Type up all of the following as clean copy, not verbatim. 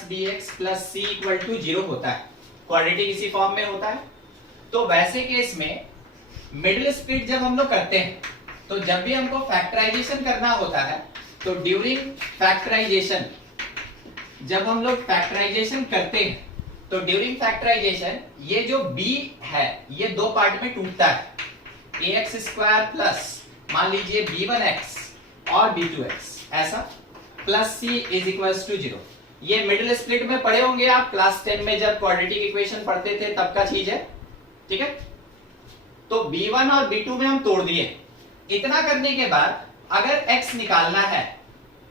Plus B X plus C equal to 0 होता है, quadratic इसी फॉर्म में होता है। तो वैसे केस में मिडिल स्प्लिट जब हम लोग करते हैं, तो जब भी हमको फैक्टराइजेशन करना होता है, तो ड्यूरिंग फैक्टराइजेशन, जब हम लोग फैक्टराइजेशन करते हैं, तो ड्यूरिंग फैक्टराइजेशन ये जो b है ये दो पार्ट में टूटता है, ax स्क्वायर प्लस मान लीजिए b1x और b2x ऐसा plus c is equals to 0। ये मिडिल स्प्लिट में पढ़े होंगे आप क्लास 10 में जब क्वाड्रेटिक इक्वेशन पढ़ते थे तब का चीज है, ठीक है। तो b1 और b2 में हम तोड़ दिए। इतना करने के बाद अगर x निकालना है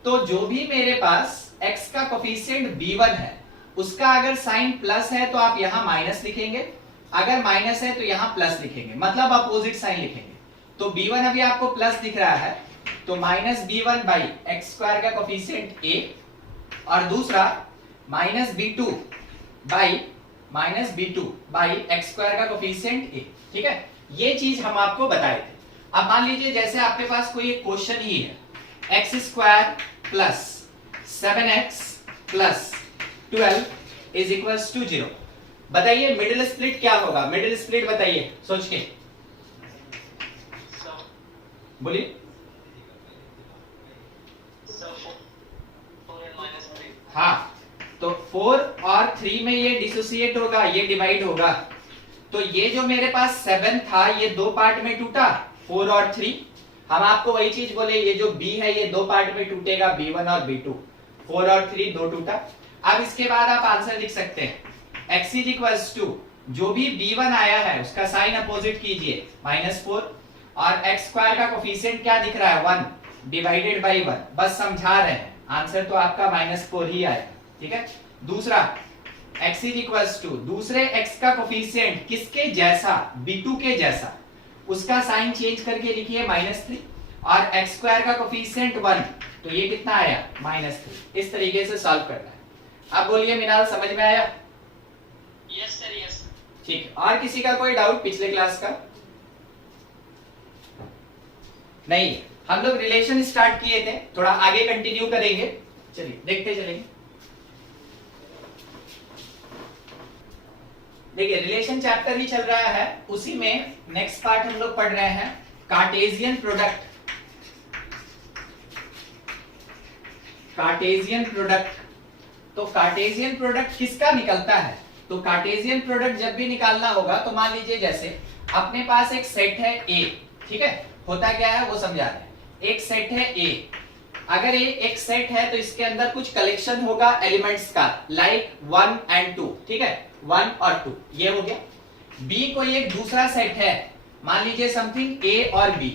तो जो भी मेरे पास x का कोफिशिएंट b1 है उसका अगर साइन प्लस है तो आप यहां माइनस लिखेंगे, अगर माइनस है तो यहां प्लस लिखेंगे, मतलब अपोजिट साइन लिखेंगे। तो b1 अभी आपको प्लस दिख रहा है तो minus b1 by x square का कोफिशिएंट a, और दूसरा minus b2 by x square का कोफिशिएंट a, ठीक है। ये चीज हम आपको बताए थे। अब मान लीजिए जैसे आपके पास कोई एक क्वेश्चन ही है, X square plus 7x plus 12 is equals to 0। बताइए मिडिल स्प्लिट क्या होगा, मिडिल स्प्लिट बताइए सोच के बोलिए। हाँ, तो 4 और 3 में ये डिसोसिएट होगा, ये डिवाइड होगा। तो ये जो मेरे पास 7 था ये दो पार्ट में टूटा, 4 और 3। हम आपको वही चीज बोले, ये जो b है ये दो पार्ट में टूटेगा, b1 और b2, 4 और 3 दो टूटा। अब इसके बाद आप आंसर लिख सकते हैं x इज इक्वल्स टू जो भी b1 आया है उसका साइन अपोजिट कीजिए -4, और x स्क्वायर का कोफिशिएंट क्या दिख रहा है 1 डिवाइडेड बाई 1, बस समझा रहे हैं, आंसर तो आपका -4 ही आएगा, ठीक है। दूसरा x इज इक्वल्स टू दूसरे x का कोफिशिएंट किसके जैसा, b2 के जैसा, उसका साइन चेंज करके लिखिए -3, और x स्क्वायर का कोफिशिएंट 1 तो ये कितना आया -3। इस तरीके से सॉल्व करना है। अब बोलिए मिनाल समझ में आया? Yes sir yes. ठीक, और किसी का कोई डाउट पिछले क्लास का? नहीं, हम लोग रिलेशन स्टार्ट किए थे, थोड़ा आगे कंटिन्यू करेंगे, चलिए देखते चलेंगे। देखिए रिलेशन चैप्टर ही चल रहा है, उसी में नेक्स्ट पार्ट हम लोग पढ़ रहे हैं कार्टेशियन प्रोडक्ट। कार्टेशियन प्रोडक्ट, तो कार्टेशियन प्रोडक्ट किसका निकलता है? तो कार्टेशियन प्रोडक्ट जब भी निकालना होगा तो मान लीजिए जैसे अपने पास एक सेट है A, ठीक है, होता क्या है वो समझा रहे हैं। एक सेट है A, अगर ये एक सेट है तो इसके अंदर कुछ कलेक्शन होगा एलिमेंट्स का, लाइक 1 and 2, ठीक है, 1 और 2 ये हो गया। B कोई एक दूसरा सेट है, मान लीजिए समथिंग A और B,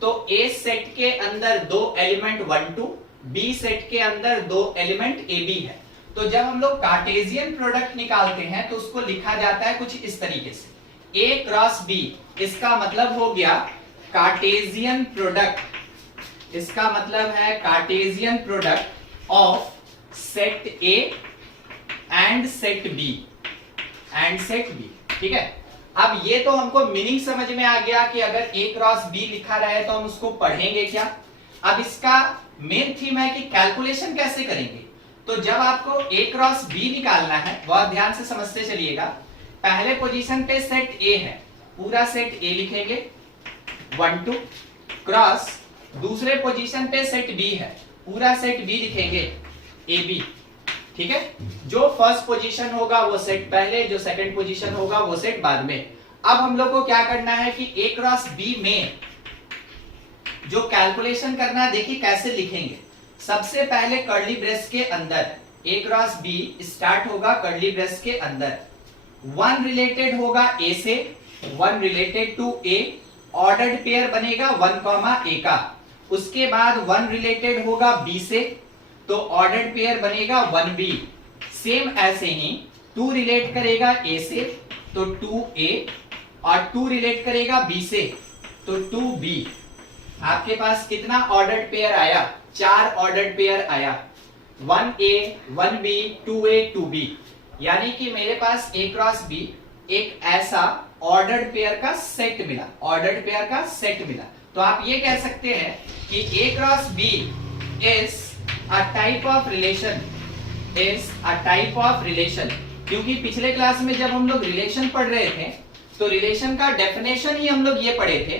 तो A सेट के अंदर दो एलिमेंट 1 2, B सेट के अंदर दो एलिमेंट AB है। तो जब हम लोग कार्टेशियन प्रोडक्ट निकालते हैं तो उसको लिखा जाता है कुछ इस तरीके से, A क्रॉस B, इसका मतलब हो गया कार्टेशियन प्रोडक्ट, इसका मतलब है Cartesian product of set A and set B and set B, ठीक है। अब ये तो हमको मीनिंग समझ में आ गया कि अगर A क्रॉस B लिखा रहे तो हम उसको पढ़ेंगे क्या। अब इसका मेन थीम है कि कैलकुलेशन कैसे करेंगे। तो जब आपको A क्रॉस B निकालना है, बहुत ध्यान से समझते चलिएगा। पहले पोजीशन पे सेट A है, पूरा सेट A लिखेंगे 1 2, क्रॉस दूसरे पोजीशन पे सेट B है, पूरा सेट B लिखेंगे AB, ठीक है। जो फर्स्ट पोजीशन होगा वो सेट पहले, जो सेकंड पोजीशन होगा वो सेट बाद में। अब हम लोग को क्या करना है कि A क्रॉस B में जो कैलकुलेशन करना है, देखिए कैसे लिखेंगे। सबसे पहले कर्ली ब्रेस के अंदर A क्रॉस B स्टार्ट होगा कर्ली ब्रेस के अंदर, 1 रिलेटेड होगा A से, 1 related to A, ordered pair बनेगा 1, A का। उसके बाद 1 रिलेटेड होगा B से, तो ऑर्डर्ड पेयर बनेगा 1B। सेम ऐसे ही 2 रिलेट करेगा A से तो 2A, और 2 रिलेट करेगा B से तो 2B। आपके पास कितना ऑर्डर्ड पेयर आया? 4 ऑर्डर्ड पेयर आया, 1A 1B 2A 2B, यानी कि मेरे पास A क्रॉस B एक ऐसा ऑर्डर्ड पेयर का सेट मिला, ऑर्डर्ड पेयर का सेट मिला। तो आप ये कह सकते हैं कि A cross B is a type of relation, is a type of relation. क्योंकि पिछले क्लास में जब हम लोग रिलेशन पढ़ रहे थे तो रिलेशन का डेफिनेशन ही हम लोग ये पढ़े थे,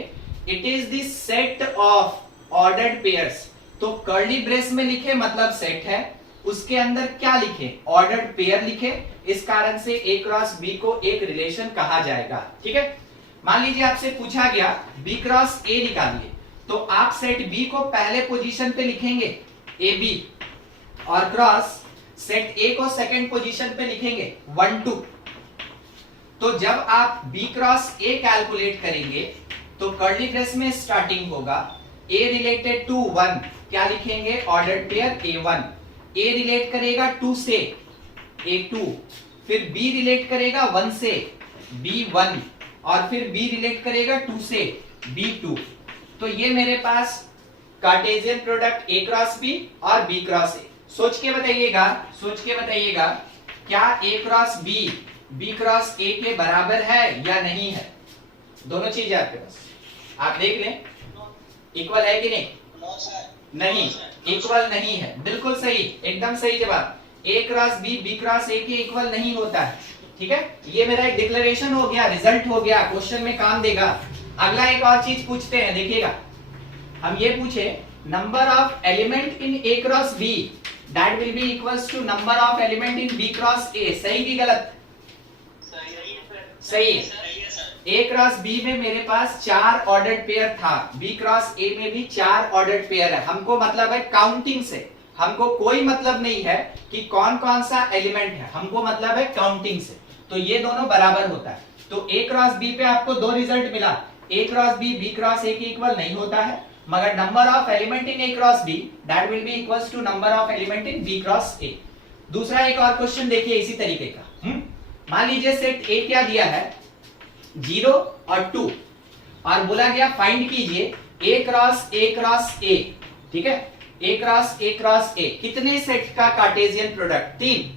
it is the set of ordered pairs. तो कर्ली ब्रेस में लिखे मतलब सेट है, उसके अंदर क्या लिखे, ऑर्डर्ड पेयर लिखे, इस कारण से ए क्रॉस बी को एक रिलेशन कहा जाएगा। ठीक है, मान लीजिए आपसे पूछा गया बी क्रॉस ए निकालिए, तो आप सेट बी को पहले पोजीशन पे लिखेंगे ए बी, और क्रॉस सेट ए को सेकंड पोजीशन पे लिखेंगे 1 2। तो जब आप बी क्रॉस ए कैलकुलेट करेंगे तो कर्ली ब्रेस में स्टार्टिंग होगा ए रिलेटेड टू 1, क्या लिखेंगे, ऑर्डर्ड पेयर A1। ए रिलेट करेगा 2 से A2, फिर बी रिलेट करेगा 1 से B1, और फिर बी रिलेट करेगा 2 से B2। तो ये मेरे पास Cartesian product A cross B और B क्रॉस A। सोच के बताइएगा क्या A cross B B cross A के बराबर है या नहीं है। दोनों चीजें आपके पास, आप देख लें इक्वल है कि नहीं। नो सर, नहीं, इक्वल नहीं है, बिल्कुल सही, एकदम सही जवाब। A cross B B cross A के इक्वल नहीं होता है। ठीक है, ये मेरा एक डिक्लेरेशन हो गया, रिजल्ट हो गया, क्वेश्चन में काम देगा। अगला एक और चीज पूछते हैं, देखिएगा हम ये पूछे number of element in A cross B that will be equals to number of element in B cross A। सही की गलत? सही है सर, सही। सही है सर। A क्रॉस B में मेरे पास 4 ऑर्डर्ड पेयर था, B क्रॉस A में भी 4 ऑर्डर्ड पेयर है। हमको मतलब है काउंटिंग से, हमको कोई मतलब नहीं है कि कौन कौन सा एलिमेंट है, हमको मतलब है काउंटिंग से। तो ये दोनों बराबर होता है। तो A क्रॉस B पे आपको दो रिजल्ट मिला, A cross B B cross A के इक्वल नहीं होता है, मगर number of element in A cross B that will be equals to number of element in B cross A। दूसरा एक और क्वेश्चन देखिए इसी तरीके का। मान लीजिए सेट A क्या दिया है, 0 और 2, और बोला गया फाइंड कीजिए A क्रॉस A। ठीक है, A क्रॉस A कितने सेट का कार्टेशियन प्रोडक्ट, 3।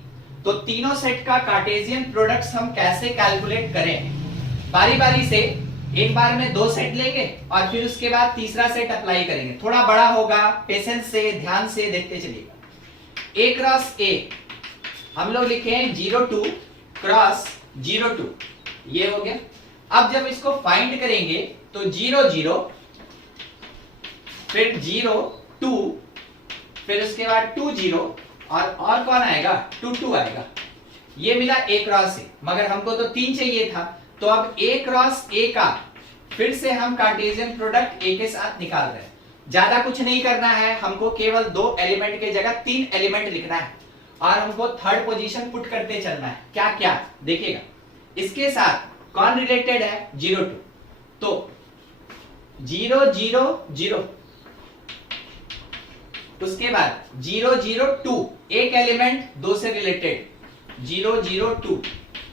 तो तीनों सेट का कार्टेशियन प्रोडक्ट्स हम कैसे कैलकुलेट करें। बारी बारी से एक बार में 2 सेट लेंगे और फिर उसके बाद तीसरा सेट अप्लाई करेंगे, थोड़ा बड़ा होगा, पेशेंस से ध्यान से देखते चलिएगा। A क्रॉस A हम लोग लिखे हैं 0 2 क्रॉस 0 2, ये हो गया। अब जब इसको फाइंड करेंगे तो 0 0, फिर 0 2, फिर उसके बाद 2 0, और कौन आएगा, 2 2 आएगा। ये मिला A क्रॉस A, मगर हमको तो 3 चाहिए था। तो अब A क्रॉस A का फिर से हम कार्टेशियन प्रोडक्ट A के साथ निकाल रहे हैं। ज्यादा कुछ नहीं करना है, हमको केवल 2 एलिमेंट के जगह 3 एलिमेंट लिखना है, और हमको थर्ड पोजीशन पुट करते चलना है। क्या क्या देखिएगा, इसके साथ कौन रिलेटेड है, 0 2। तो 0 0 0, उसके बाद 0 0 2, एक एलिमेंट 2 से रिलेटेड 0 0 2।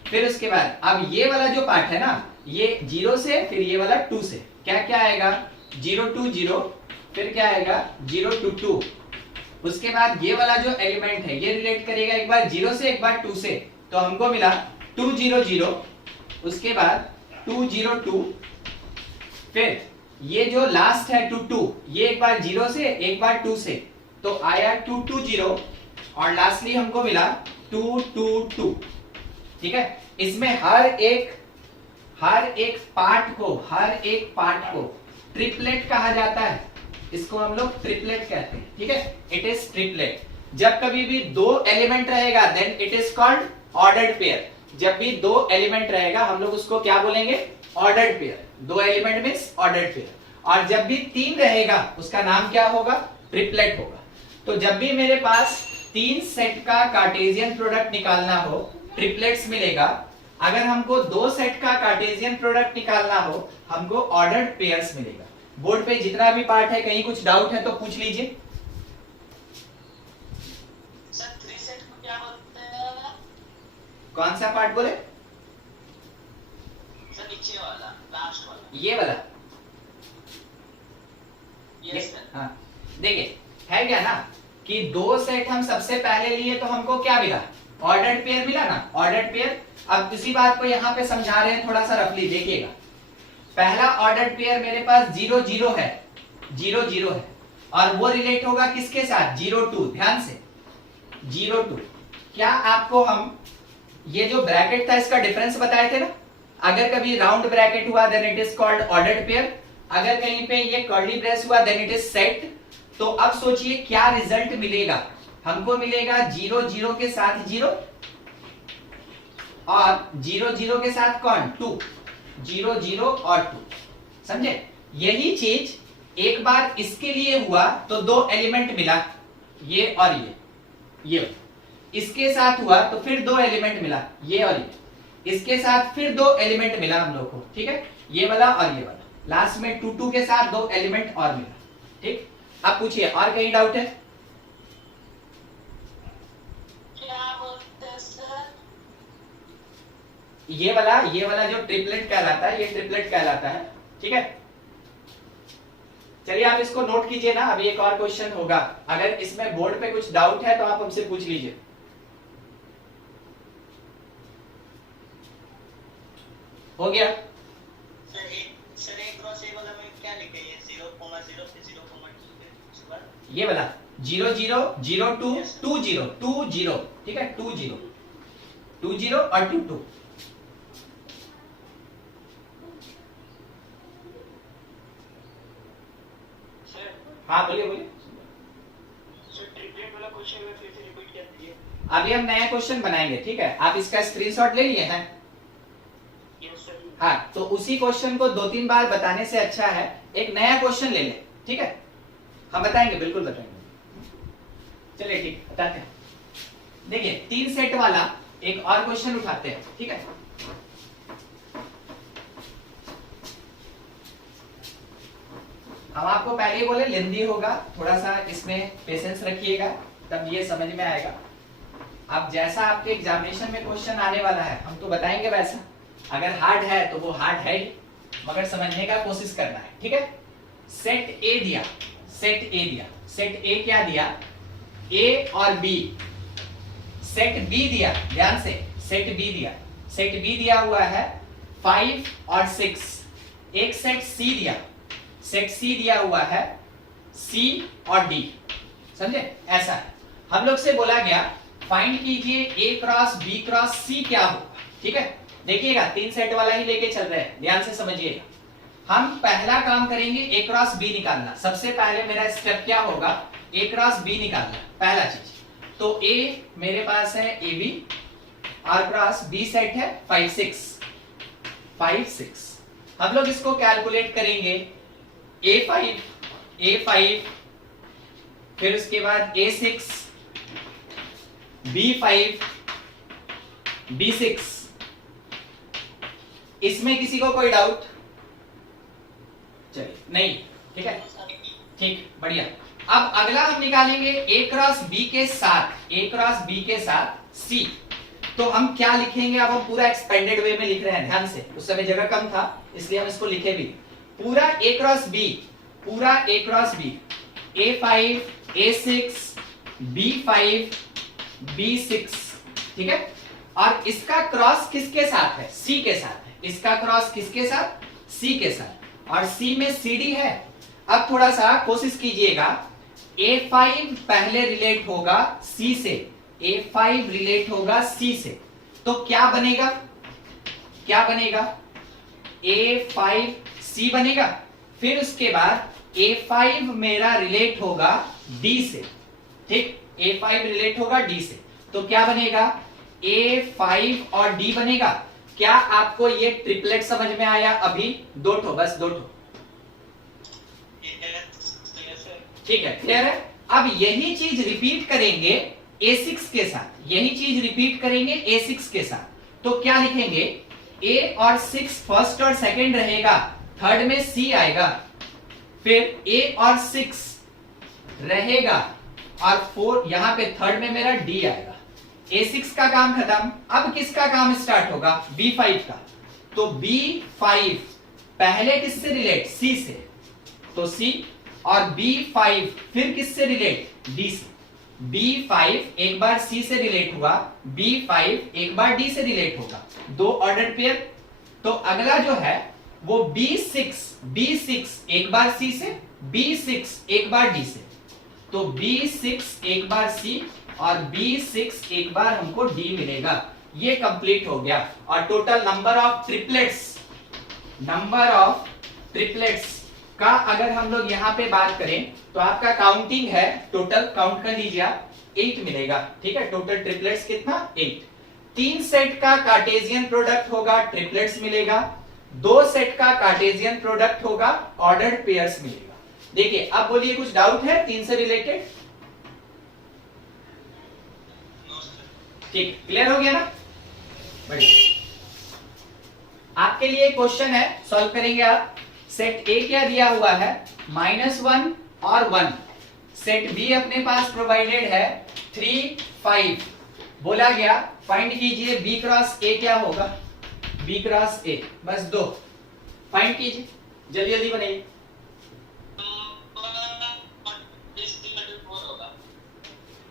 फिर उसके बाद अब ये वाला जो पार्ट है ना, ये 0 से, फिर ये वाला 2 से, क्या क्या आएगा, 0 2 0, फिर क्या आएगा 0 2 2। उसके बाद ये वाला जो एलिमेंट है ये रिलेट करेगा एक बार 0 से एक बार 2 से, तो हमको मिला 2 0 0, उसके बाद 2 0 2, फिर ये जो लास्ट है 2 2, ये एक बार 0 से एक बार 2 से, तो आया 2 2 0, और लास्टली हमको मिला 2 2 2। ठीक है, इसमें हर एक पार्ट को ट्रिपलेट कहा जाता है, इसको हम लोग ट्रिपलेट कहते हैं। ठीक है, इट इज ट्रिपलेट। जब कभी भी 2 एलिमेंट रहेगा then it is called ordered pair. जब भी 2 एलिमेंट रहेगा हम लोग उसको क्या बोलेंगे, ordered pair. 2 element means ordered pair. और जब भी 3 रहेगा उसका नाम क्या होगा, ट्रिपलेट होगा। तो जब भी मेरे पास 3 सेट का कार्टेशियन प्रोडक्ट निकालना हो, ट्रिपलेट्स मिलेगा। अगर हमको 2 सेट का कार्टेशियन प्रोडक्ट निकालना हो, हमको ऑर्डर्ड पेयर्स मिलेगा। बोर्ड पे जितना भी पार्ट है, कहीं कुछ डाउट है तो पूछ लीजिए। सर 3 सेट को क्या बोलते हैं? कौन सा पार्ट बोले सर नीचे वाला, लास्ट वाला, ये वाला। Yes sir. हाँ देखिए, है क्या ना कि 2 सेट हम सबसे पहले लिए तो हमको क्या मिला, ऑर्डर्ड पेयर मिला ना, ऑर्डर्ड पेयर। अब इसी बात को यहाँ पे समझा रहे हैं थोड़ा सा रफली, देखिएगा। पहला ऑर्डर्ड पेयर मेरे पास 0 0 है, 0 0 है, और वो रिलेट होगा किसके साथ, 0 2। ध्यान से 0 2, क्या आपको हम ये जो ब्रैकेट था इसका डिफरेंस बताए थे ना? अगर कभी राउंड ब्रैकेट हुआ then it is called ordered pair, अगर कहीं पे ये कर्ली ब्रेस हुआ देन इट इज सेट। तो अब सोचिए क्या रिजल्ट मिलेगा हमको? मिलेगा 0 0 के साथ 0 और 0 0 के साथ कौन? 2, 0 0 और 2। समझे? यही चीज एक बार इसके लिए हुआ तो 2 एलिमेंट मिला, ये और ये इसके साथ हुआ तो फिर 2 एलिमेंट मिला, ये और ये, इसके साथ फिर 2 एलिमेंट मिला हम लोग को, ठीक है, ये वाला और ये वाला, लास्ट में 2 2 के साथ 2 एलिमेंट और मिला, ठीक। अब पूछिए और कहीं डाउट है? क्या बोलते हैं सर? ये वाला जो ट्रिपलेट कहलाता है, ये ट्रिपलेट कहलाता है, ठीक है। चलिए आप इसको नोट कीजिए ना, अभी एक और क्वेश्चन होगा, अगर इसमें बोर्ड पे कुछ डाउट है तो आप हमसे पूछ लीजिए। हो गया? सर एक क्रॉस ए वाला में क्या लिखे? ये 0,0 से 0,2 के बाद ये वाला 0 0 0 2 2 0 2 0, ठीक है, 2 0 2 0 और 2 2। सर हाँ बोलिए बोलिए। सर ट्रिपलेट वाला क्वेश्चन में फिर से रिपीट कर दिए। अभी हम नया क्वेश्चन बनाएंगे, ठीक है, आप इसका स्क्रीनशॉट ले लिए हैं? Yes sir. हाँ, तो उसी क्वेश्चन को 2-3 बार बताने से अच्छा है एक नया क्वेश्चन ले ले, ठीक है, हम बताएंगे, बिल्कुल बताएंगे। चलिए ठीक, बताते हैं। देखिए 3 सेट वाला एक और क्वेश्चन उठाते हैं, ठीक है। हम आपको पहले ही बोले लेंदी होगा, थोड़ा सा इसमें पेशेंस रखिएगा तब ये समझ में आएगा। अब जैसा आपके एग्जामिनेशन में क्वेश्चन आने वाला है हम तो बताएंगे वैसा, अगर हार्ड है तो वो हार्ड है ही, मगर समझने का कोशिश करना है, ठीक है। सेट ए दिया, सेट ए दिया, सेट ए क्या दिया? ए और बी। सेट बी दिया, ध्यान से, सेट बी दिया, सेट बी दिया हुआ है 5 और 6। एक सेट सी दिया, सेट सी दिया हुआ है सी और डी, समझे? ऐसा है, हम लोग से बोला गया फाइंड कीजिए ए क्रॉस बी क्रॉस सी क्या होगा, ठीक है। देखिएगा 3 सेट वाला ही लेके चल रहे हैं, ध्यान से समझिएगा। हम पहला काम करेंगे ए क्रॉस बी निकालना। सबसे पहले मेरा स्टेप क्या होगा? ए क्रॉस बी निकालना, पहला चीज। तो ए मेरे पास है A B, R cross B set है 5 6। हम लोग इसको कैलकुलेट करेंगे A5 फिर उसके बाद A6 B5 B6। इसमें किसी को कोई डाउट? चलिए नहीं, ठीक है, ठीक, बढ़िया। अब अगला हम निकालेंगे ए क्रॉस बी के साथ, ए क्रॉस बी के साथ सी। तो हम क्या लिखेंगे? अब हम पूरा एक्सपेंडेड वे में लिख रहे हैं, ध्यान से, उस समय जगह कम था इसलिए हम इसको लिखे भी। पूरा ए क्रॉस बी, पूरा ए cross B, A5 A6 B5 B6, ठीक है। और इसका क्रॉस किसके साथ है? सी के साथ है। इसका क्रॉस किसके साथ? सी के साथ, और सी में CD है। अब थोड़ा सा कोशिश कीजिएगा, A5 पहले रिलेट होगा C से, A5 रिलेट होगा C से, तो क्या बनेगा? क्या बनेगा? A5 C बनेगा। फिर उसके बाद A5 मेरा रिलेट होगा D से, ठीक, A5 रिलेट होगा D से, तो क्या बनेगा? A5 और D बनेगा। क्या आपको ये ट्रिपलेट समझ में आया? अभी 2 ठो, बस 2 ठो, ठीक है, क्लियर है। अब यही चीज रिपीट करेंगे A6 के साथ, यही चीज रिपीट करेंगे A6 के साथ। तो क्या लिखेंगे? A और 6 फर्स्ट और सेकंड रहेगा, थर्ड में C आएगा, फिर A और 6 रहेगा और 4 यहां पे थर्ड में मेरा D आएगा। A6 का काम खत्म। अब किसका काम स्टार्ट होगा? B5 का। तो B5 पहले किससे रिलेट? C से, तो C, और B5 फिर किससे रिलेट? D से। B5 एक बार C से रिलेट हुआ, B5 एक बार D से रिलेट होगा, 2 ऑर्डर पेयर। तो अगला जो है वो B6 एक बार C से, B6 एक बार D से, तो B6 एक बार C और B6 एक बार हमको D मिलेगा। ये कंप्लीट हो गया। और टोटल नंबर ऑफ ट्रिपलेट्स का अगर हम लोग यहाँ पे बात करें तो आपका काउंटिंग है, टोटल काउंट कर लीजिए आप, 8 मिलेगा। ठीक है, टोटल ट्रिपलेट्स कितना, 8। 3 सेट का कार्टेशियन प्रोडक्ट होगा, ट्रिपलेट्स मिलेगा। 2 सेट का कार्टेशियन प्रोडक्ट होगा, ऑर्डर्ड पेयर्स मिलेगा। देखिए अब बोलिए कुछ डाउट है 3 से रिलेटेड? ठीक, क्लियर हो गया ना? बढ़िया। आपके लिए क्वेश्चन है, सॉल्व करेंगे आप। सेट ए क्या दिया हुआ है, -1 और 1। सेट बी अपने पास प्रोवाइडेड है 3, 5। बोला गया फाइंड कीजिए बी क्रॉस ए क्या होगा, बी क्रॉस ए, बस 2 फाइंड कीजिए, जल्दी जल्दी बनाइए।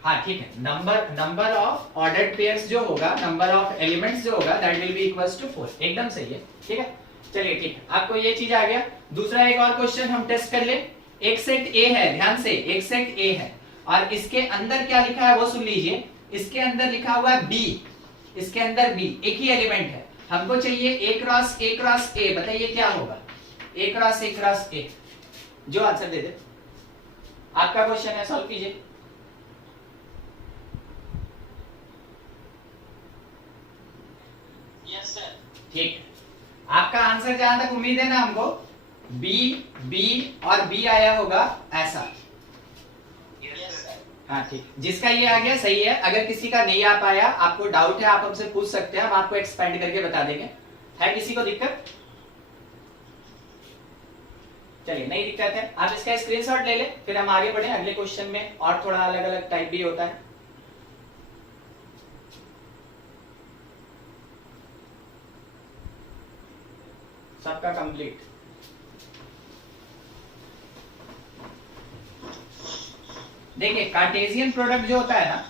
हाँ ठीक है, नंबर ऑफ ऑर्डर्ड पेयर्स जो होगा, नंबर ऑफ एलिमेंट्स जो होगा, that will be equals to 4। एकदम सही है। ठीक है, चलिए ठीक है, आपको ये चीज आ गया। दूसरा एक और क्वेश्चन हम टेस्ट कर ले। एक सेट ए है, ध्यान से, एक सेट ए है और इसके अंदर क्या लिखा है वो सुन लीजिए। इसके अंदर लिखा हुआ है बी, इसके अंदर बी एक ही एलिमेंट है। हमको चाहिए ए क्रॉस ए, बताइए क्या होगा, ए क्रॉस ए। जो आंसर दे दे, आपका क्वेश्चन है, सॉल्व कीजिए। Yes sir. ठीक, आपका आंसर जहां तक उम्मीद है ना हमको, बी और बी आया होगा ऐसा। हाँ ठीक, जिसका ये आ गया सही है। अगर किसी का नहीं आ पाया, आपको डाउट है, आप हमसे पूछ सकते हैं, हम आपको एक्सपेंड करके बता देंगे। है किसी को दिक्कत? चलिए, नहीं दिक्कत है, आप इसका स्क्रीनशॉट ले ले, फिर हम आगे बढ़े अगले क्वेश्चन में। और थोड़ा अलग अलग टाइप भी होता है। सबका कंप्लीट। देखिए कार्टेशियन प्रोडक्ट जो होता है ना,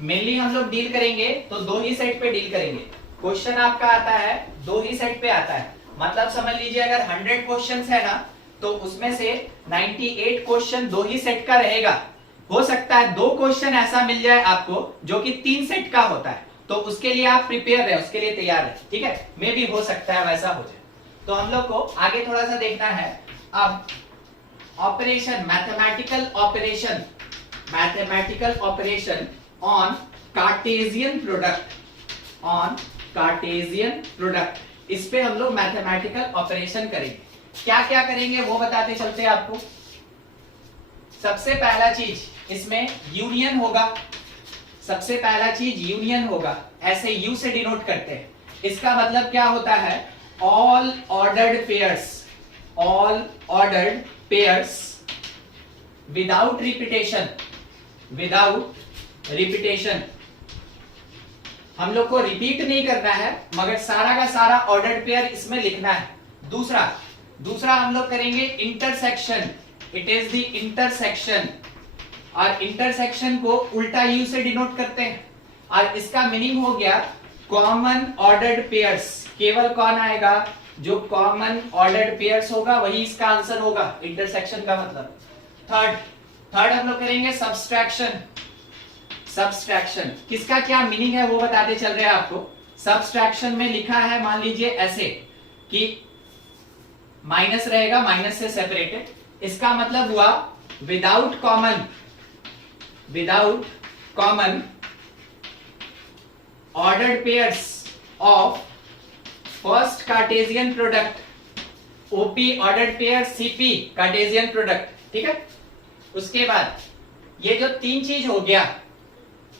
मेनली हम लोग डील करेंगे तो 2 ही सेट पे डील करेंगे। क्वेश्चन आपका आता है 2 ही सेट पे आता है। मतलब समझ लीजिए अगर 100 क्वेश्चंस है ना, तो उसमें से 98 क्वेश्चन 2 ही सेट का रहेगा। हो सकता है 2 क्वेश्चन ऐसा मिल जाए आपको जो कि 3 सेट का होता है, तो उसके लिए आप प्रिपेयर रहे, उसके लिए तैयार है। ठीक है, मे भी हो सकता है वैसा हो जाए। तो हम लोग को आगे थोड़ा सा देखना है। अब operation, mathematical operation on Cartesian product, इस पे हम लोग मैथमेटिकल ऑपरेशन करेंगे। क्या क्या करेंगे वो बताते चलते हैं आपको। सबसे पहला चीज इसमें यूनियन होगा, सबसे पहला चीज यूनियन होगा, ऐसे यू से डिनोट करते हैं। इसका मतलब क्या होता है, all ordered pairs without repetition। हम लोग को रिपीट नहीं करना है, मगर सारा का सारा ऑर्डर्ड पेयर इसमें लिखना है। दूसरा हम लोग करेंगे intersection, it is the intersection, और इंटरसेक्शन को उल्टा यू से डिनोट करते हैं। और इसका मीनिंग हो गया कॉमन ऑर्डर्ड पेयर्स। केवल कौन आएगा, जो कॉमन ऑर्डर्ड पेयर्स होगा वही इसका आंसर होगा, इंटरसेक्शन का मतलब। थर्ड हम लोग करेंगे सब्सट्रैक्शन। किसका क्या मीनिंग है वो बताते चल रहे हैं आपको। सब्सट्रैक्शन में लिखा है, मान लीजिए ऐसे कि माइनस रहेगा, माइनस से सेपरेटेड, इसका मतलब हुआ without common ordered pairs of first Cartesian product, OP ordered pair, CP Cartesian product. ठीक है, उसके बाद ये जो 3 चीज हो गया,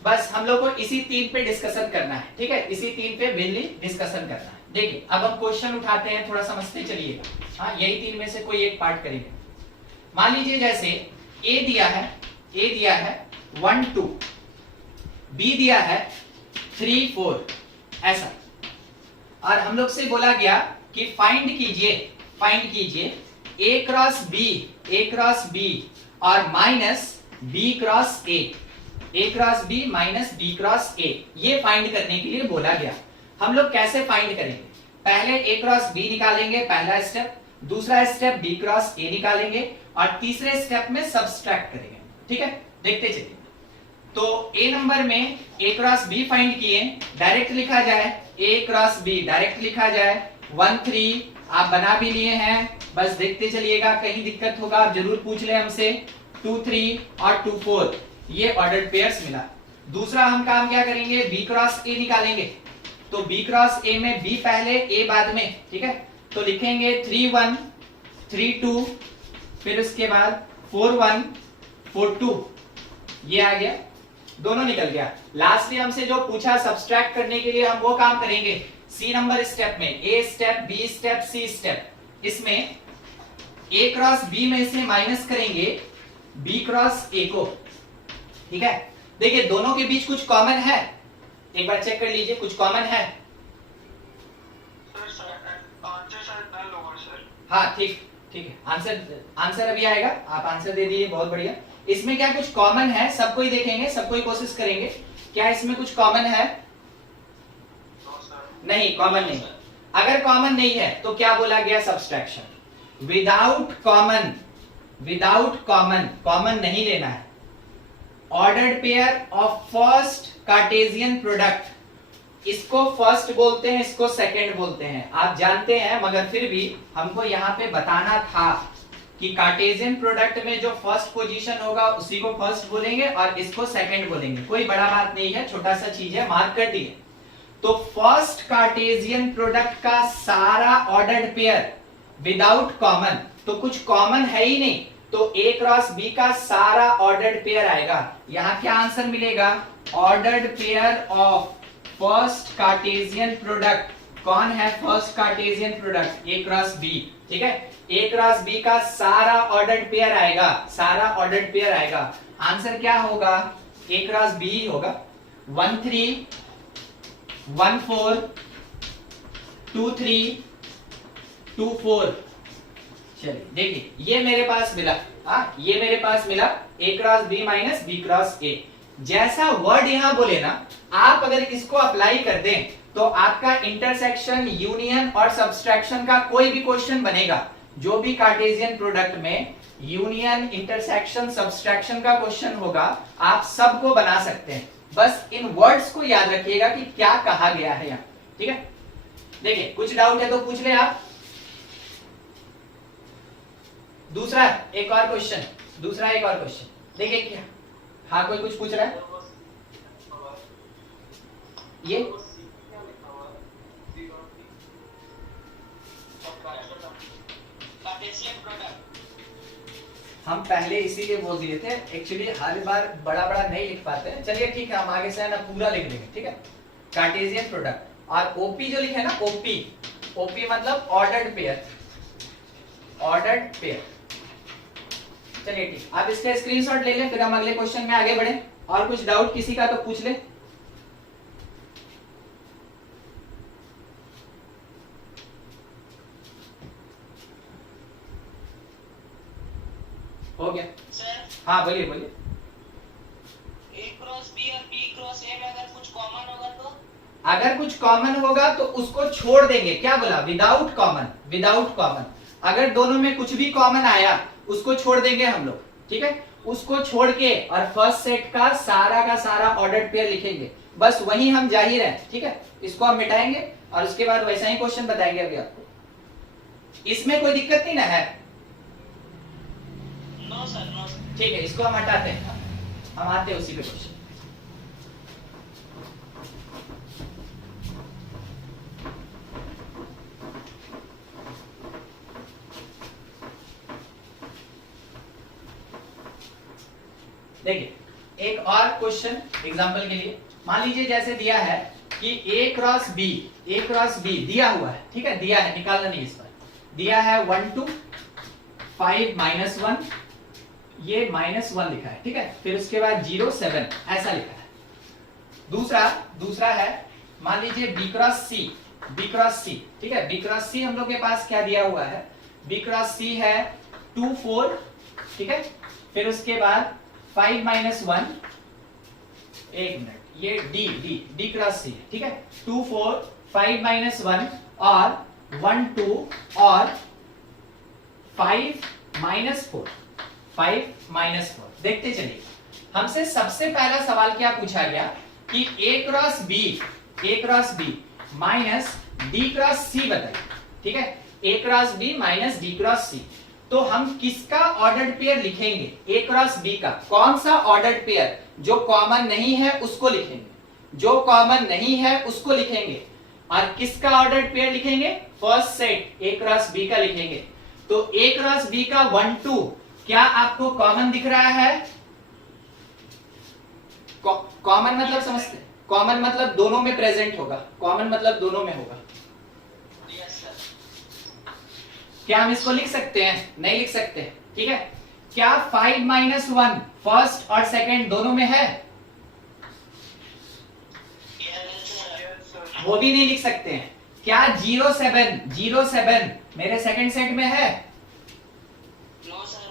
बस हम लोग को इसी 3 पे डिस्कशन करना है। ठीक है, इसी 3 पे मेनली डिस्कशन करना है। देखिए अब हम क्वेश्चन उठाते हैं, थोड़ा समझते चलिएगा। हाँ, यही 3 में से कोई एक पार्ट करेंगे। मान लीजिए जैसे ए दिया है 1 2, बी दिया है 3 4, ऐसा। और हम लोग से बोला गया कि फाइंड कीजिए ए क्रॉस बी और minus B cross A minus B cross A, ये फाइंड करने के लिए बोला गया। हम लोग कैसे फाइंड करेंगे, पहले ए क्रॉस बी निकालेंगे, पहला स्टेप। दूसरा स्टेप बी क्रॉस ए निकालेंगे और तीसरे स्टेप में सब्सट्रैक्ट करेंगे। ठीक है, देखते चलिए। तो ए नंबर में ए क्रॉस बी फाइंड किए, डायरेक्ट लिखा जाए ए क्रॉस बी, डायरेक्ट लिखा जाए 1 3 आप बना भी लिए हैं, बस देखते चलिएगा, कहीं दिक्कत होगा आप जरूर पूछ ले हमसे। 2 3 और 2 4 ये ऑर्डर्ड पेयर्स मिला। दूसरा हम काम क्या करेंगे, बी क्रॉस ए निकालेंगे। तो बी क्रॉस ए में बी पहले ए बाद में, ठीक है। तो लिखेंगे 3 1 3 2, फिर उसके बाद 4 1 4 2, ये आ गया, दोनों निकल गया। लास्टली हमसे जो पूछा सब्सट्रैक्ट करने के लिए, हम वो काम करेंगे सी नंबर स्टेप में, A step B step C step. इसमें ए क्रॉस बी में से माइनस करेंगे बी क्रॉस ए को, ठीक है। देखिए दोनों के बीच कुछ कॉमन है, एक बार चेक कर लीजिए, कुछ कॉमन है। हाँ ठीक ठीक है, आंसर अभी आएगा, आप आंसर दे दिए, बहुत बढ़िया। इसमें क्या कुछ कॉमन है, सबको ही देखेंगे, सबको ही कोशिश करेंगे, क्या इसमें कुछ कॉमन है? नहीं, कॉमन नहीं। अगर कॉमन नहीं है तो क्या बोला गया, subtraction. Without common, without common, common नहीं लेना है। Ordered pair of first Cartesian product, इसको फर्स्ट बोलते हैं, इसको सेकंड बोलते हैं, आप जानते हैं, मगर फिर भी हमको यहाँ पे बताना था कि कार्टेशियन प्रोडक्ट में जो फर्स्ट पोजीशन होगा उसी को फर्स्ट बोलेंगे और इसको सेकंड बोलेंगे। कोई बड़ा बात नहीं है, छोटा सा चीज है, मार्क कर दिए। तो फर्स्ट कार्टेशियन प्रोडक्ट का सारा ऑर्डर्ड पेयर विदाउट कॉमन, तो कुछ कॉमन है ही नहीं, तो ए क्रॉस बी का सारा ऑर्डर्ड पेयर आएगा। यहां क्या आंसर मिलेगा, ordered pair of first Cartesian product. कौन है फर्स्ट कार्टेशियन प्रोडक्ट, ए क्रॉस बी, ठीक है। ए क्रॉस बी का सारा ऑर्डर्ड पेयर आएगा, सारा ऑर्डर्ड पेयर आएगा। आंसर क्या होगा, ए क्रॉस बी होगा। 1 3 1 4 2 3 2 4। चलिए देखिए, ये मेरे पास मिला, ये मेरे पास मिला A cross B minus B cross A. जैसा वर्ड यहां बोले ना, आप अगर इसको अप्लाई कर दें तो आपका इंटरसेक्शन, यूनियन और सब्सट्रैक्शन का कोई भी क्वेश्चन बनेगा, जो भी कार्टेशियन प्रोडक्ट में यूनियन, इंटरसेक्शन, सब्सट्रैक्शन का क्वेश्चन होगा, आप सबको बना सकते हैं। बस इन वर्ड्स को याद रखिएगा कि क्या कहा गया है यहाँ, ठीक है। देखिए कुछ डाउट है तो पूछ ले आप। दूसरा एक और क्वेश्चन, दूसरा एक और क्वेश्चन देखिए क्या, हाँ कोई कुछ पूछ रहा है, ये हम पहले इसीलिए बोल दिए थे, एक्चुअली हर बार बड़ा बड़ा नहीं लिख पाते हैं। चलिए ठीक है, हम आगे से ना पूरा लिख देंगे, ठीक है। कार्टेशियन प्रोडक्ट और ओपी जो लिखे ना, ओपी, ओपी मतलब ऑर्डर्ड पेयर, ऑर्डर्ड पेयर। चलिए ठीक, आप इसका स्क्रीनशॉट ले लें, फिर हम अगले क्वेश्चन में आगे बढ़े। और कुछ डाउट किसी का तो पूछ ले। हो गया सर? हाँ बोलिए बोलिए। ए क्रॉस बी और बी क्रॉस ए में अगर कुछ कॉमन होगा तो? अगर कुछ कॉमन होगा तो उसको छोड़ देंगे, क्या बोला, विदाउट कॉमन, विदाउट कॉमन। अगर दोनों में कुछ भी कॉमन आया उसको छोड़ देंगे हम लोग, ठीक है। उसको छोड़ के और फर्स्ट सेट का सारा ऑर्डर्ड पेयर लिखेंगे, बस वही हम जाहिर है, ठीक है। इसको हम मिटाएंगे और उसके बाद वैसा ही क्वेश्चन बताएंगे अभी आपको। इसमें कोई दिक्कत नहीं ना है? No sir, no sir. ठीक है, इसको हम हटाते हैं, हम आते हैं उसी पे क्वेश्चन। देखिए एक और क्वेश्चन एग्जांपल के लिए, मान लीजिए जैसे दिया है कि A cross B, A cross B दिया हुआ है, ठीक है, दिया है, निकालना नहीं इस पर, दिया है 1 2 5 -1, ये -1 लिखा है, ठीक है। फिर उसके बाद 0 7 ऐसा लिखा है। दूसरा है, मान लीजिए बी क्रॉस सी, बी क्रॉस सी, ठीक है। बी क्रॉस सी हम लोग के पास क्या दिया हुआ है, बी क्रॉस सी है 2 4, ठीक है। फिर उसके बाद 5 -1, एक मिनट, ये डी क्रॉस सी, ठीक है। 2 4 5 -1 और 1 2 और 5 -4, 5 -4 देखते चलिए। हमसे सबसे पहला सवाल क्या पूछा गया कि A cross B minus D cross C बताइए, ठीक है, A cross B minus D cross C. तो हम किसका ऑर्डर्ड पेयर लिखेंगे? ए क्रॉस बी का। कौन सा ऑर्डर्ड पेयर? जो कॉमन नहीं है उसको लिखेंगे, जो कॉमन नहीं है उसको लिखेंगे। और किसका ऑर्डर्ड पेयर लिखेंगे? First set A cross B का लिखेंगे। तो ए क्रॉस बी का 1 2 क्या आपको कॉमन दिख रहा है? कॉमन मतलब समझते? कॉमन मतलब दोनों में प्रेजेंट होगा, कॉमन मतलब दोनों में होगा। Yes sir. क्या हम इसको लिख सकते हैं? नहीं लिख सकते, ठीक है। क्या 5 माइनस 1 फर्स्ट और सेकंड दोनों में है? वो भी नहीं लिख सकते हैं। क्या 07 मेरे सेकंड सेट में है? No sir.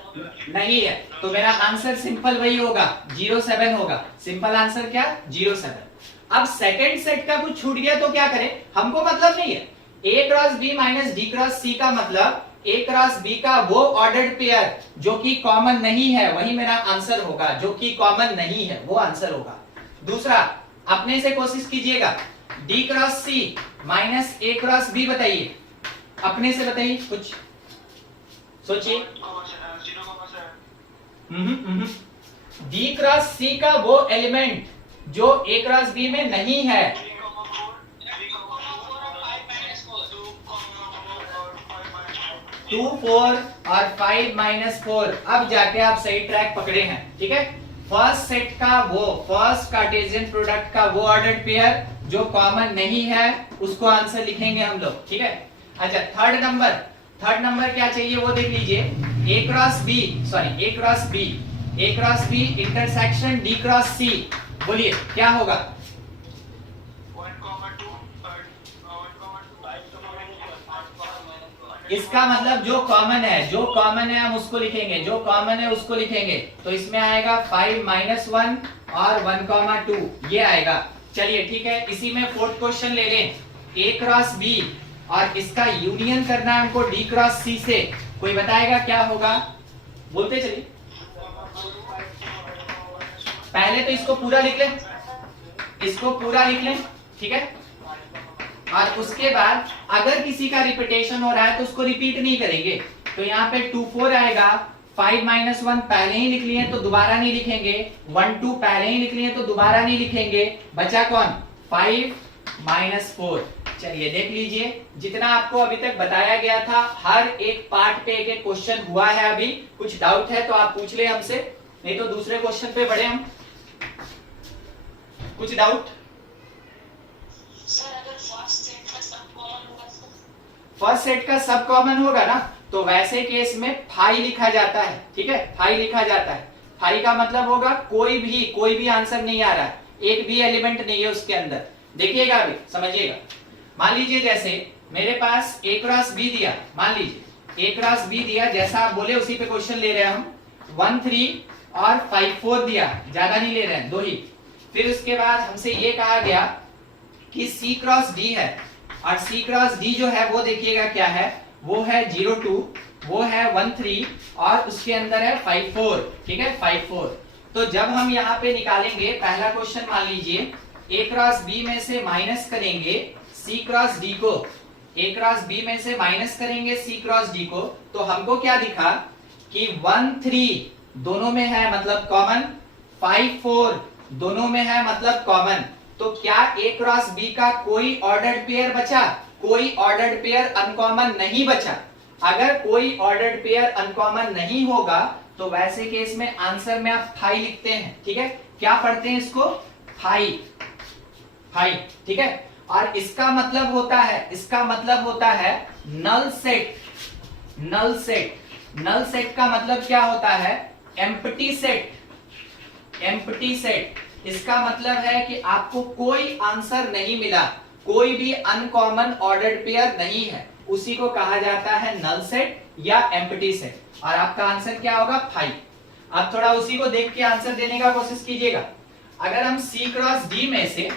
नहीं है। तो मेरा आंसर सिंपल वही होगा, 07 होगा। सिंपल आंसर क्या? 07। अब सेकंड सेट का कुछ छूट गया तो क्या करें? हमको मतलब नहीं है। A cross B minus D cross C का मतलब ए क्रॉस बी का वो ऑर्डर्ड पेयर जो कि कॉमन नहीं है, वही मेरा आंसर होगा। जो कि कॉमन नहीं है वो आंसर होगा। दूसरा, अपने से कोशिश कीजिएगा, डी क्रॉस सी माइनस ए क्रॉस बी बताइए, अपने से बताइए, कुछ सोचिए। डी क्रॉस सी का वो एलिमेंट जो ए क्रॉस बी में नहीं है। 2 4 और 5 माइनस 4। अब जाके आप सही ट्रैक पकड़े हैं, ठीक है। फर्स्ट सेट का वो फर्स्ट कार्टेशियन प्रोडक्ट का वो ऑर्डर्ड पेयर जो कॉमन नहीं है उसको आंसर लिखेंगे हम लोग, ठीक है। अच्छा, थर्ड नंबर क्या चाहिए वो देख लीजिए। A cross B intersection D cross C, बोलिए क्या होगा? 1,2 इसका मतलब जो कॉमन है हम उसको लिखेंगे, जो कॉमन है उसको लिखेंगे। तो इसमें आएगा 5 माइनस 1 और 1,2 ये आएगा। चलिए ठीक है, इसी में फोर्थ क्वेश्चन ले लें। ए क्रॉस बी और इसका यूनियन करना है हमको डी क्रॉस सी से। कोई बताएगा क्या होगा? बोलते चलिए। पहले तो इसको पूरा लिख लें, ठीक है। और उसके बाद अगर किसी का रिपीटेशन हो रहा है तो उसको रिपीट नहीं करेंगे। तो यहाँ पे 2 4 आएगा। 5 माइनस 1 पहले ही लिख लिए तो दोबारा नहीं लिखेंगे। 1 2 पहले ही लिख लिए तो दोबारा नहीं लिखेंगे। बचा कौन? 5 माइनस 4। चलिए देख लीजिए, जितना आपको अभी तक बताया गया था हर एक पार्ट पे एक क्वेश्चन हुआ है। अभी कुछ डाउट है तो आप पूछ ले हमसे, नहीं तो दूसरे क्वेश्चन पे बढ़े हम। कुछ डाउट? सर अगर फर्स्ट सेट का सब कॉमन होगा सर? फर्स्ट सेट का सब कॉमन होगा ना, तो वैसे केस में फाई लिखा जाता है, ठीक है। फाई लिखा जाता है। फाई का मतलब होगा कोई भी आंसर नहीं आ रहा है, एक भी एलिमेंट नहीं है उसके अंदर। देखिएगा अभी, समझिएगा। मान लीजिए जैसे मेरे पास ए क्रॉस बी दिया, मान लीजिए ए क्रॉस बी दिया, जैसा आप बोले उसी पे क्वेश्चन ले रहे हैं हम। 1 3 और 5 4 दिया, ज्यादा नहीं ले रहे हैं, 2 ही। फिर उसके बाद हमसे ये कहा गया कि सी क्रॉस डी है, और सी क्रॉस डी जो है वो देखिएगा क्या है, वो है 0 2, वो है 1 3 और उसके अंदर है 5 4, ठीक है, 5 4। तो जब हम यहाँ पे निकालेंगे पहला क्वेश्चन, मान लीजिए ए क्रॉस बी में से माइनस करेंगे सी क्रॉस डी को, ए क्रॉस बी में से माइनस करेंगे सी क्रॉस डी को, तो हमको क्या दिखा कि 1 3 दोनों में है मतलब कॉमन, 5 4 दोनों में है मतलब कॉमन। तो क्या ए क्रॉस बी का कोई ऑर्डर्ड पेयर बचा? कोई ऑर्डर्ड पेयर अनकॉमन नहीं बचा। अगर कोई ऑर्डर्ड पेयर अनकॉमन नहीं होगा तो वैसे केस में आंसर में आप फाई लिखते हैं, ठीक है। क्या पढ़ते हैं इसको? फाई, ठीक है। और इसका मतलब होता है नल सेट। नल सेट का मतलब क्या होता है? Empty set. इसका मतलब है कि आपको कोई आंसर नहीं मिला, कोई भी अनकॉमन ऑर्डर्ड पेयर नहीं है, उसी को कहा जाता है नल सेट या एम्प्टी सेट। और आपका आंसर क्या होगा? 5। अब थोड़ा उसी को देख के आंसर देने का कोशिश कीजिएगा। अगर हम सी क्रॉस डी में से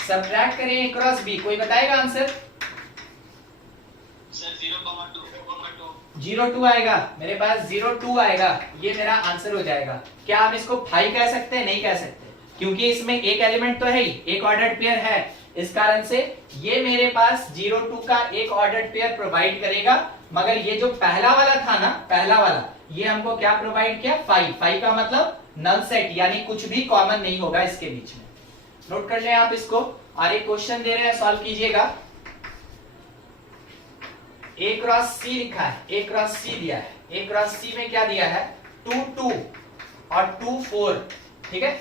सब्ट्रैक्ट करें ए क्रॉस बी, कोई बताएगा आंसर? सर 0,2 02 आएगा, मेरे पास 02 आएगा, ये मेरा आंसर हो जाएगा। क्या हम इसको 5 कह सकते हैं? नहीं कह सकते, क्योंकि इसमें एक एलिमेंट तो है ही, एक ऑर्डर्ड पेयर है, इस कारण से ये मेरे पास 02 का एक ऑर्डर्ड पेयर प्रोवाइड करेगा। मगर ये जो पहला वाला था ना, पहला वाला, ये हमको क्या प्रोवाइड किया? 5 का मतलब नल सेट, यानी कुछ भी कॉमन नहीं होगा इसके बीच में। नोट कर लें आप इसको। और एक क्वेश्चन दे रहे हैं, सॉल्व कीजिएगा। A क्रॉस C लिखा है, A क्रॉस C दिया है, A क्रॉस C में क्या दिया है? 2 2 और 2 4, ठीक है।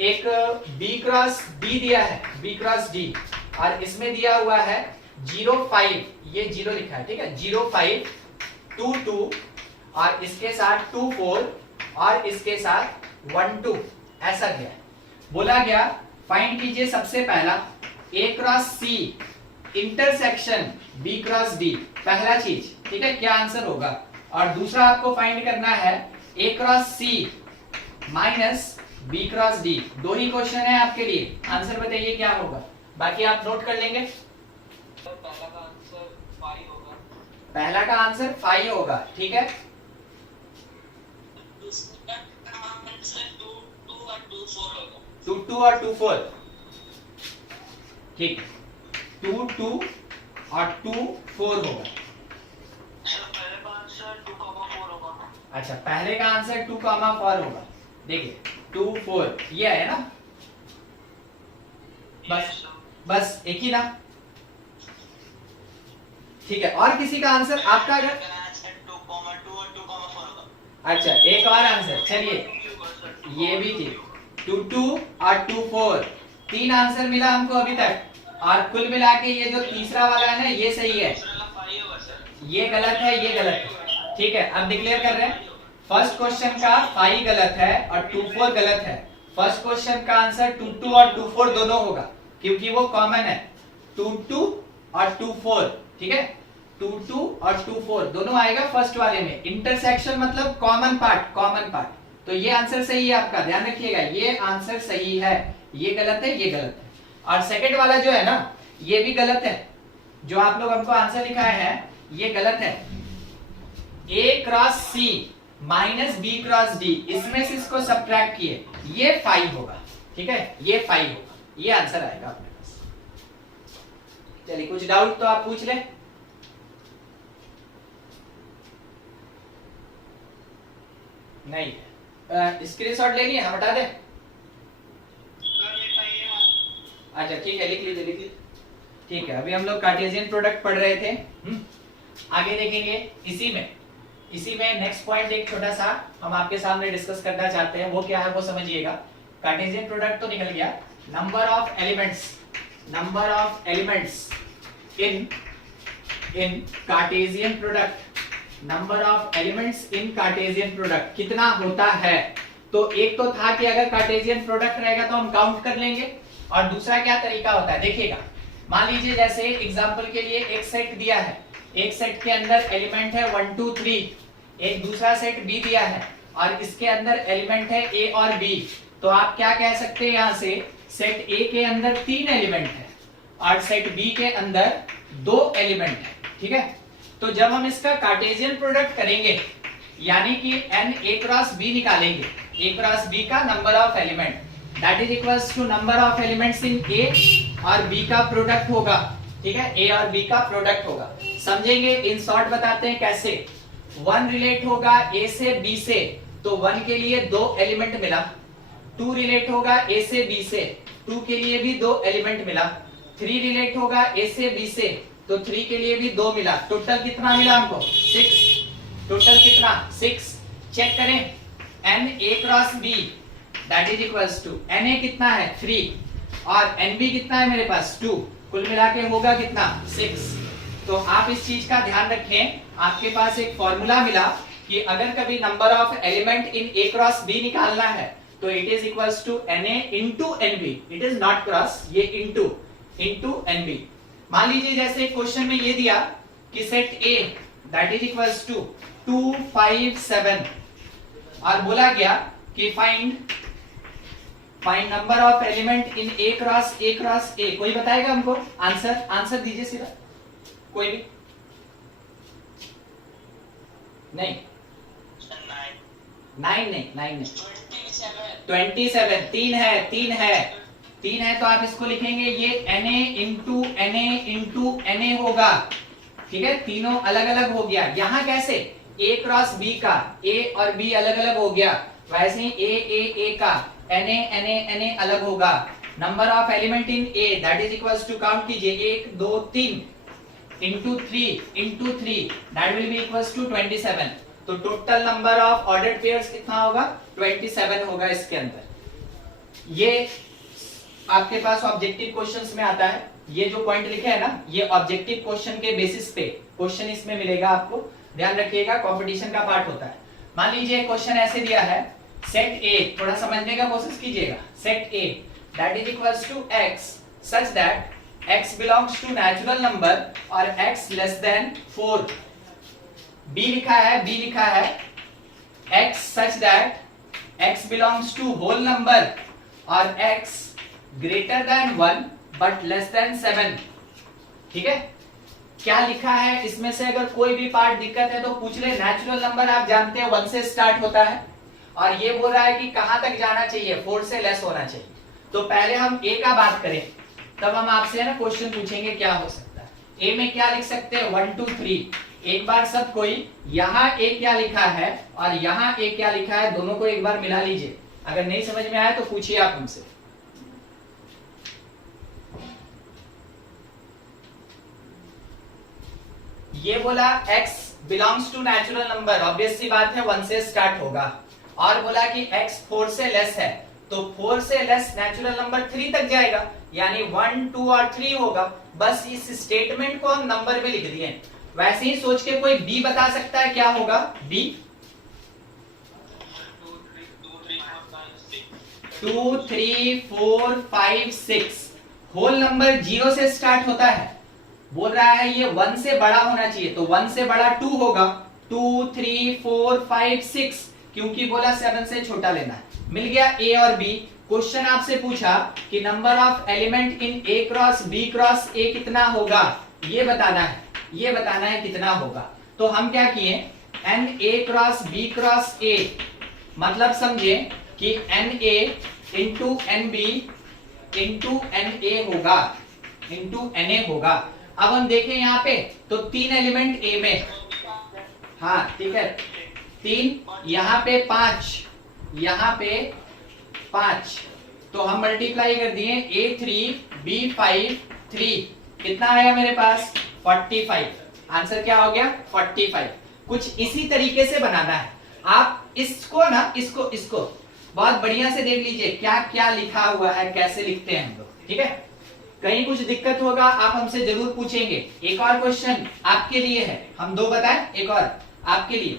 एक B क्रॉस D दिया है, B क्रॉस D, और इसमें दिया हुआ है 0 5, ये 0 लिखा है, ठीक है, 0 5 2 2, और इसके साथ 2 4, और इसके साथ 1 2, ऐसा गया। बोला गया फाइंड कीजिए सबसे पहला A cross C intersection B cross D, पहला चीज, ठीक है, क्या आंसर होगा। और दूसरा आपको फाइंड करना है A cross C minus B cross D। दो ही क्वेश्चन है आपके लिए, आंसर बताइए क्या होगा, बाकी आप नोट कर लेंगे। पहला का आंसर 5 होगा, ठीक है। 2 2 और 2 4, ठीक, 2 2 और 2 4 होगा। अच्छा, पहले का आंसर 2, 4 होगा। देखिए 2 4 ये है ना, बस एक ही ना, ठीक है। और किसी का आंसर आपका अगर, अच्छा एक और आंसर, चलिए ये भी ठीक, 2 2 और 2 4, 3 आंसर मिला हमको अभी तक। और कुल मिला के ये जो तीसरा वाला है ना, ये सही है, ये गलत है, ये गलत है, ठीक है। अब डिक्लेयर कर रहे हैं, फर्स्ट क्वेश्चन का 5 गलत है और 2 4 गलत है। फर्स्ट क्वेश्चन का आंसर 2 2 और 2 4 दोनों होगा, क्योंकि वो कॉमन है, 2 2 और 2 4, ठीक है, 2 2 और 2 4 दोनों आएगा फर्स्ट वाले में। इंटरसेक्शन मतलब कॉमन पार्ट, कॉमन पार्ट। तो ये आंसर सही है आपका, ध्यान रखिएगा, ये आंसर सही है, ये गलत है, ये गलत है। और सेकंड वाला जो है ना, ये भी गलत है, जो आप लोग हमको आंसर लिखाए हैं ये गलत है। A cross C minus B cross D, इसमें से इसको सब्ट्रैक्ट किए, ये 5 होगा, ठीक है, ये 5 होगा, ये आंसर आएगा अपने पास। चलिए कुछ डाउट तो आप पूछ ले। नहीं, स्क्रीनशॉट लेनी है, हम हटा दें। अच्छा ठीक है, लिख लीजिए, लिख लीजिए, ठीक है। अभी हम लोग कार्टेशियन प्रोडक्ट पढ़ रहे थे, आगे देखेंगे। इसी में नेक्स्ट पॉइंट एक छोटा सा हम आपके सामने डिस्कस करना चाहते हैं, वो क्या है वो समझिएगा। कार्टेशियन प्रोडक्ट तो निकल गया, number of elements in Cartesian product, number of elements in Cartesian product कितना होता है। तो एक तो था कि अगर कार्टेशियन प्रोडक्ट रहेगा तो हम काउंट कर लेंगे, और दूसरा क्या तरीका होता है देखिएगा। मान लीजिए जैसे एग्जांपल के लिए एक सेट दिया है, एक सेट के अंदर एलिमेंट है 1 2 3, एक दूसरा सेट B दिया है और इसके अंदर एलिमेंट है A और B। तो आप क्या कह सकते हैं, यहां से सेट A के अंदर 3 एलिमेंट है और सेट B के अंदर 2 एलिमेंट है, ठीक है। तो जब हम इसका कार्टेशियन प्रोडक्ट करेंगे, यानी कि n A क्रॉस B निकालेंगे, A क्रॉस B का number of element, that is equals to number of elements in A और B का प्रोडक्ट होगा, ठीक है, A और B का प्रोडक्ट होगा। समझेंगे, इन शॉर्ट बताते हैं कैसे। 1 रिलेट होगा A से B से, तो 1 के लिए 2 एलिमेंट मिला। 2 रिलेट होगा A से B से, 2 के लिए भी 2 एलिमेंट मिला। 3 रिलेट होगा A से B से, तो 3 के लिए भी 2 मिला। टोटल कितना मिला हमको? 6। टोटल कितना? 6। चेक करें, n A cross B that is equals to na कितना है 3 और nb कितना है मेरे पास 2, कुल मिला के होगा कितना 6। तो आप इस चीज का ध्यान रखें, आपके पास एक फॉर्मूला मिला कि अगर कभी number of element in A cross B निकालना है तो it is equals to na into nb, it is not cross, ये इनटू nb। मान लीजिए जैसे क्वेश्चन में ये दिया कि set A that is equals to 2 5 7 और बोला गया कि find number of element in A cross A। कोई बताएगा हमको आंसर दीजिए सीधा, कोई भी। नहीं, सर 9 9 नहीं, 9 नहीं, 27 27, 3 है, 3 है, 3 है, तो आप इसको लिखेंगे ये Na इंटू Na होगा, ठीक है, तीनों अलग अलग हो गया। यहाँ कैसे A क्रॉस B का A और B अलग अलग हो गया, वैसे ही A का Na अलग होगा। Number of element in A that is equals to, count कीजिए, 1 2 3 into 3 that will be equals to 27। तो total number of ordered pairs कितना होगा, 27 होगा इसके अंदर। ये आपके पास ऑब्जेक्टिव क्वेश्चंस में आता है, ये जो पॉइंट लिखे है ना, ये ऑब्जेक्टिव क्वेश्चन के बेसिस पे क्वेश्चन इसमें मिलेगा आपको, ध्यान रखिएगा, कंपटीशन का पार्ट होता है। मान लीजिए क्वेश्चन ऐसे दिया है, सेट ए, थोड़ा समझने का कोशिश कीजिएगा, set A that is equals to x such that x belongs to natural number और x लेस देन 4। b लिखा है x such that x belongs to whole number और x greater than 1 but less than 7। ठीक है, क्या लिखा है इसमें से अगर कोई भी पार्ट दिक्कत है तो पूछ ले। नेचुरल नंबर आप जानते हैं 1 से स्टार्ट होता है और ये बोल रहा है कि कहां तक जाना चाहिए, 4 से लेस होना चाहिए। तो पहले हम a का बात करें, तब हम आपसे ना क्वेश्चन पूछेंगे क्या हो सकता है। a में क्या लिख सकते हैं, 1 2 3। एक बार सब कोई यहाँ a क्या लिखा है और यहाँ a क्या लिखा है, दोनों को एक बार मिला लीजिए। अगर नहीं समझ में आया तो पूछिए आप हमसे। ये बोला x belongs to natural number, obvious सी बात है 1 से स्टार्ट होगा, और बोला कि x 4 से लेस है, तो 4 से लेस नेचुरल नंबर 3 तक जाएगा, यानी 1 2 और 3 होगा। बस इस स्टेटमेंट को हम नंबर में लिख दिए। वैसे ही सोच के कोई b बता सकता है क्या होगा, b 2 3 4 5 6। होल नंबर 0 से स्टार्ट होता है, बोल रहा है ये 1 से बड़ा होना चाहिए, तो 1 से बड़ा 2 होगा, 2 3 4 5 6, क्योंकि बोला 7 से छोटा लेना है। मिल गया a और b। क्वेश्चन आपसे पूछा कि number of element in a cross b cross a कितना होगा, ये बताना है कितना होगा। तो हम क्या किए, n a cross b cross a, मतलब समझे कि n a into n b into n a होगा, इंटू n a होगा। अब हम देखें यहाँ पे तो 3 एलिमेंट a में, हाँ ठीक है, 3, यहाँ पे 5, यहाँ पे 5, तो हम मल्टीप्लाई कर दिए a3 b5 3, कितना आया मेरे पास 45। आंसर क्या हो गया 45। कुछ इसी तरीके से बनाना है। आप इसको ना, इसको बहुत बढ़िया से देख लीजिए क्या क्या लिखा हुआ है, कैसे लिखते हैं हम लोग, ठीक है। कहीं कुछ दिक्कत होगा आप हमसे जरूर पूछेंगे। एक और क्वेश्चन आपके लिए है, हम 2 बताएं, एक और आपके लिए।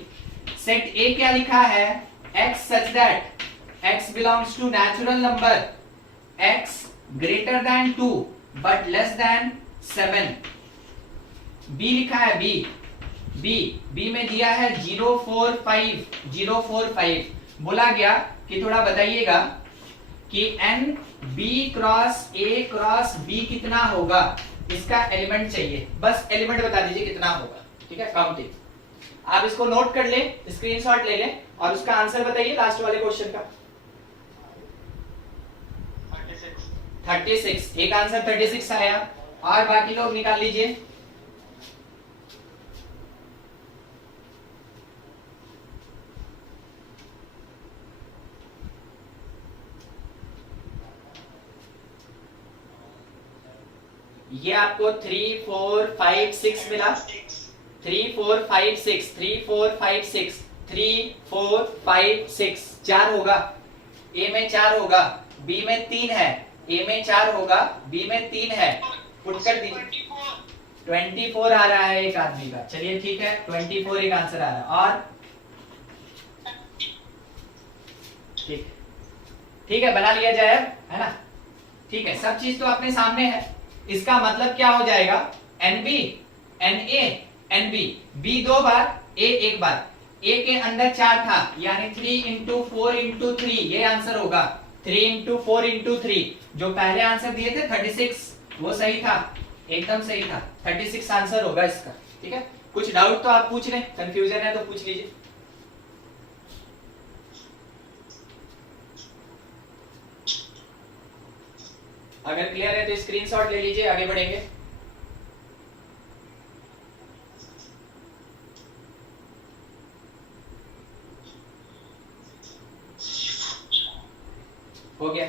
सेट ए क्या लिखा है, x such that x belongs to natural number, x greater than 2 but less than 7। b लिखा है, b में दिया है 0 4 5। बोला गया कि थोड़ा बताइएगा कि n b cross a cross b कितना होगा, इसका एलिमेंट चाहिए, बस एलिमेंट बता दीजिए कितना होगा, ठीक है, काउंटिंग। आप इसको नोट कर ले, स्क्रीनशॉट ले लें और उसका आंसर बताइए लास्ट वाले क्वेश्चन का। 36, एक आंसर 36 आया, और बाकी लोग निकाल लीजिए। ये आपको 3 4 5 6 मिला, 3 4 5 6 3 4 5 6 3 4 5 6, 4 होगा, a में 4 होगा, b में 3 है, a में 4 होगा, b में 3 है, पुट कर दीजिए। 24 आ रहा है एक आदमी का, चलिए ठीक है, 24 एक आंसर आ रहा है। और ठीक है, बना लिया जाए, है ना, ठीक है, सब चीज तो अपने सामने है। इसका मतलब क्या हो जाएगा, NB NA NB, B 2 bar, A 1 bar, A के अंदर 4 था, यानी 3 इंटू 4 इंटू 3, ये आंसर होगा 3 इंटू 4 इंटू 3। जो पहले आंसर दिए थे 36, वो सही था, एकदम सही था, 36 आंसर होगा इसका, ठीक है। कुछ डाउट तो आप पूछ रहे हैं, कंफ्यूजन है तो पूछ लीजिए। अगर क्लियर है तो स्क्रीनशॉट ले लीजिए, आगे बढ़ेंगे। हो गया?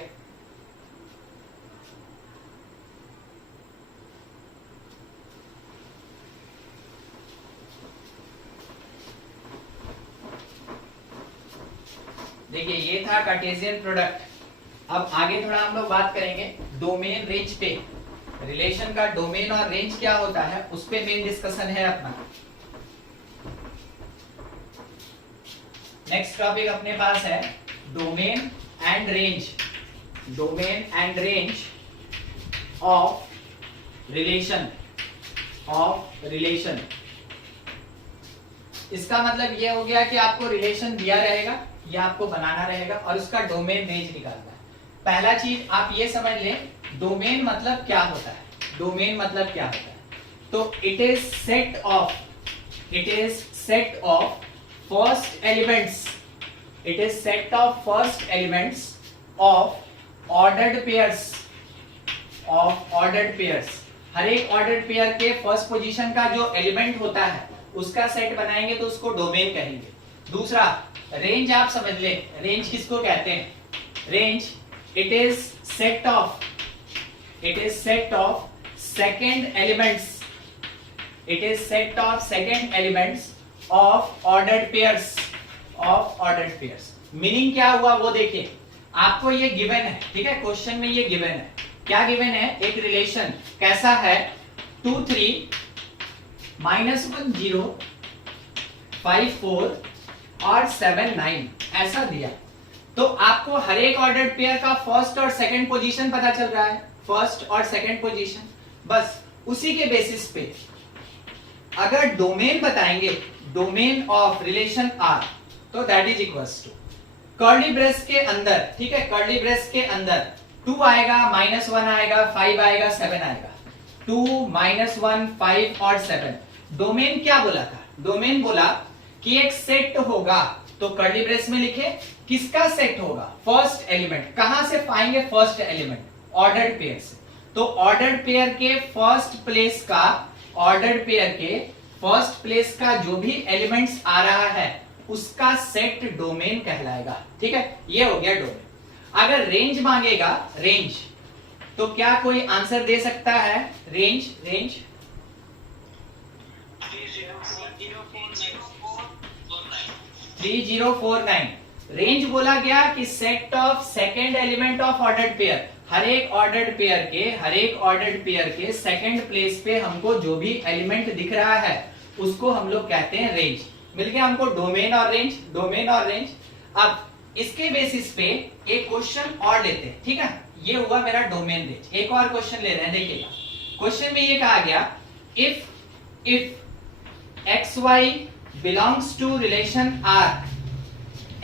देखिए ये था कार्टेशियन प्रोडक्ट। अब आगे थोड़ा हम लोग बात करेंगे डोमेन रेंज पे। रिलेशन का डोमेन और रेंज क्या होता है उस पे मेन डिस्कशन है अपना। नेक्स्ट टॉपिक अपने पास है domain and range. Domain and range of relation. इसका मतलब ये हो गया कि आपको रिलेशन दिया रहेगा, ये आपको बनाना रहेगा और उसका डोमेन रेंज निकालना है। पहला चीज आप ये समझ लें, डोमेन मतलब क्या होता है। डोमेन मतलब क्या होता है, तो it is set of first elements. It is set of first elements of ordered pairs. हर एक ऑर्डर्ड पेयर के फर्स्ट पोजीशन का जो एलिमेंट होता है उसका सेट बनाएंगे तो उसको डोमेन कहेंगे। दूसरा रेंज आप समझ ले, रेंज किसको कहते हैं। Range it is set of second elements of ordered pairs. Meaning क्या हुआ वो देखिए, आपको ये गिवन है, ठीक है, क्वेश्चन में ये गिवन है। क्या गिवन है, एक रिलेशन कैसा है 2 3 -1 0 5 4 और 7 9 ऐसा दिया। तो आपको हर एक ऑर्डर्ड पेयर का फर्स्ट और सेकंड पोजीशन पता चल रहा है, फर्स्ट और सेकंड पोजीशन। बस उसी के बेसिस पे अगर डोमेन बताएंगे, डोमेन ऑफ रिलेशन आर, तो that is equals to curly brace के अंदर, ठीक है, कर्ली ब्रेस के अंदर 2 आएगा, -1 आएगा, 5 आएगा, 7 आएगा। 2 -1 5 और 7। डोमेन क्या बोला था, डोमेन बोला कि एक सेट होगा, तो कर्ली ब्रेस में लिखे किसका सेट होगा, फर्स्ट एलिमेंट। कहां से पाएंगे फर्स्ट एलिमेंट, ऑर्डर्ड पेयर से। तो ऑर्डर्ड पेयर के फर्स्ट प्लेस का जो भी एलिमेंट्स आ रहा है उसका सेट डोमेन कहलाएगा, ठीक है, ये हो गया डोमेन। अगर रेंज मांगेगा, रेंज, तो क्या कोई आंसर दे सकता है, रेंज 3049। रेंज बोला गया कि set of second element of ordered pair. हर एक ऑर्डर्ड पेयर के सेकंड प्लेस पे हमको जो भी एलिमेंट दिख रहा है उसको हम लोग कहते हैं रेंज। मिल गया हमको डोमेन और रेंज। अब इसके बेसिस पे एक क्वेश्चन और लेते हैं, ठीक है, ये हुआ मेरा डोमेन रेंज। एक और क्वेश्चन ले रहे हैं, देखिएगा क्वेश्चन में ये कहा गया if xy belongs to relation R,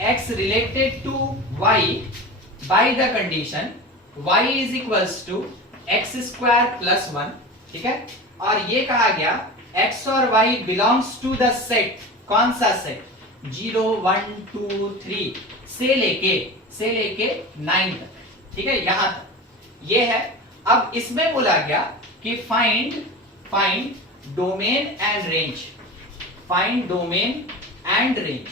x related to y by the condition y is equals to x square plus 1, ठीक है, और ये कहा गया x और y belongs to the set, कौन सा सेट, 0 1 2 3 से लेके 9 तक, ठीक है, यहां तक ये है। अब इसमें बोला गया कि फाइंड डोमेन एंड रेंज।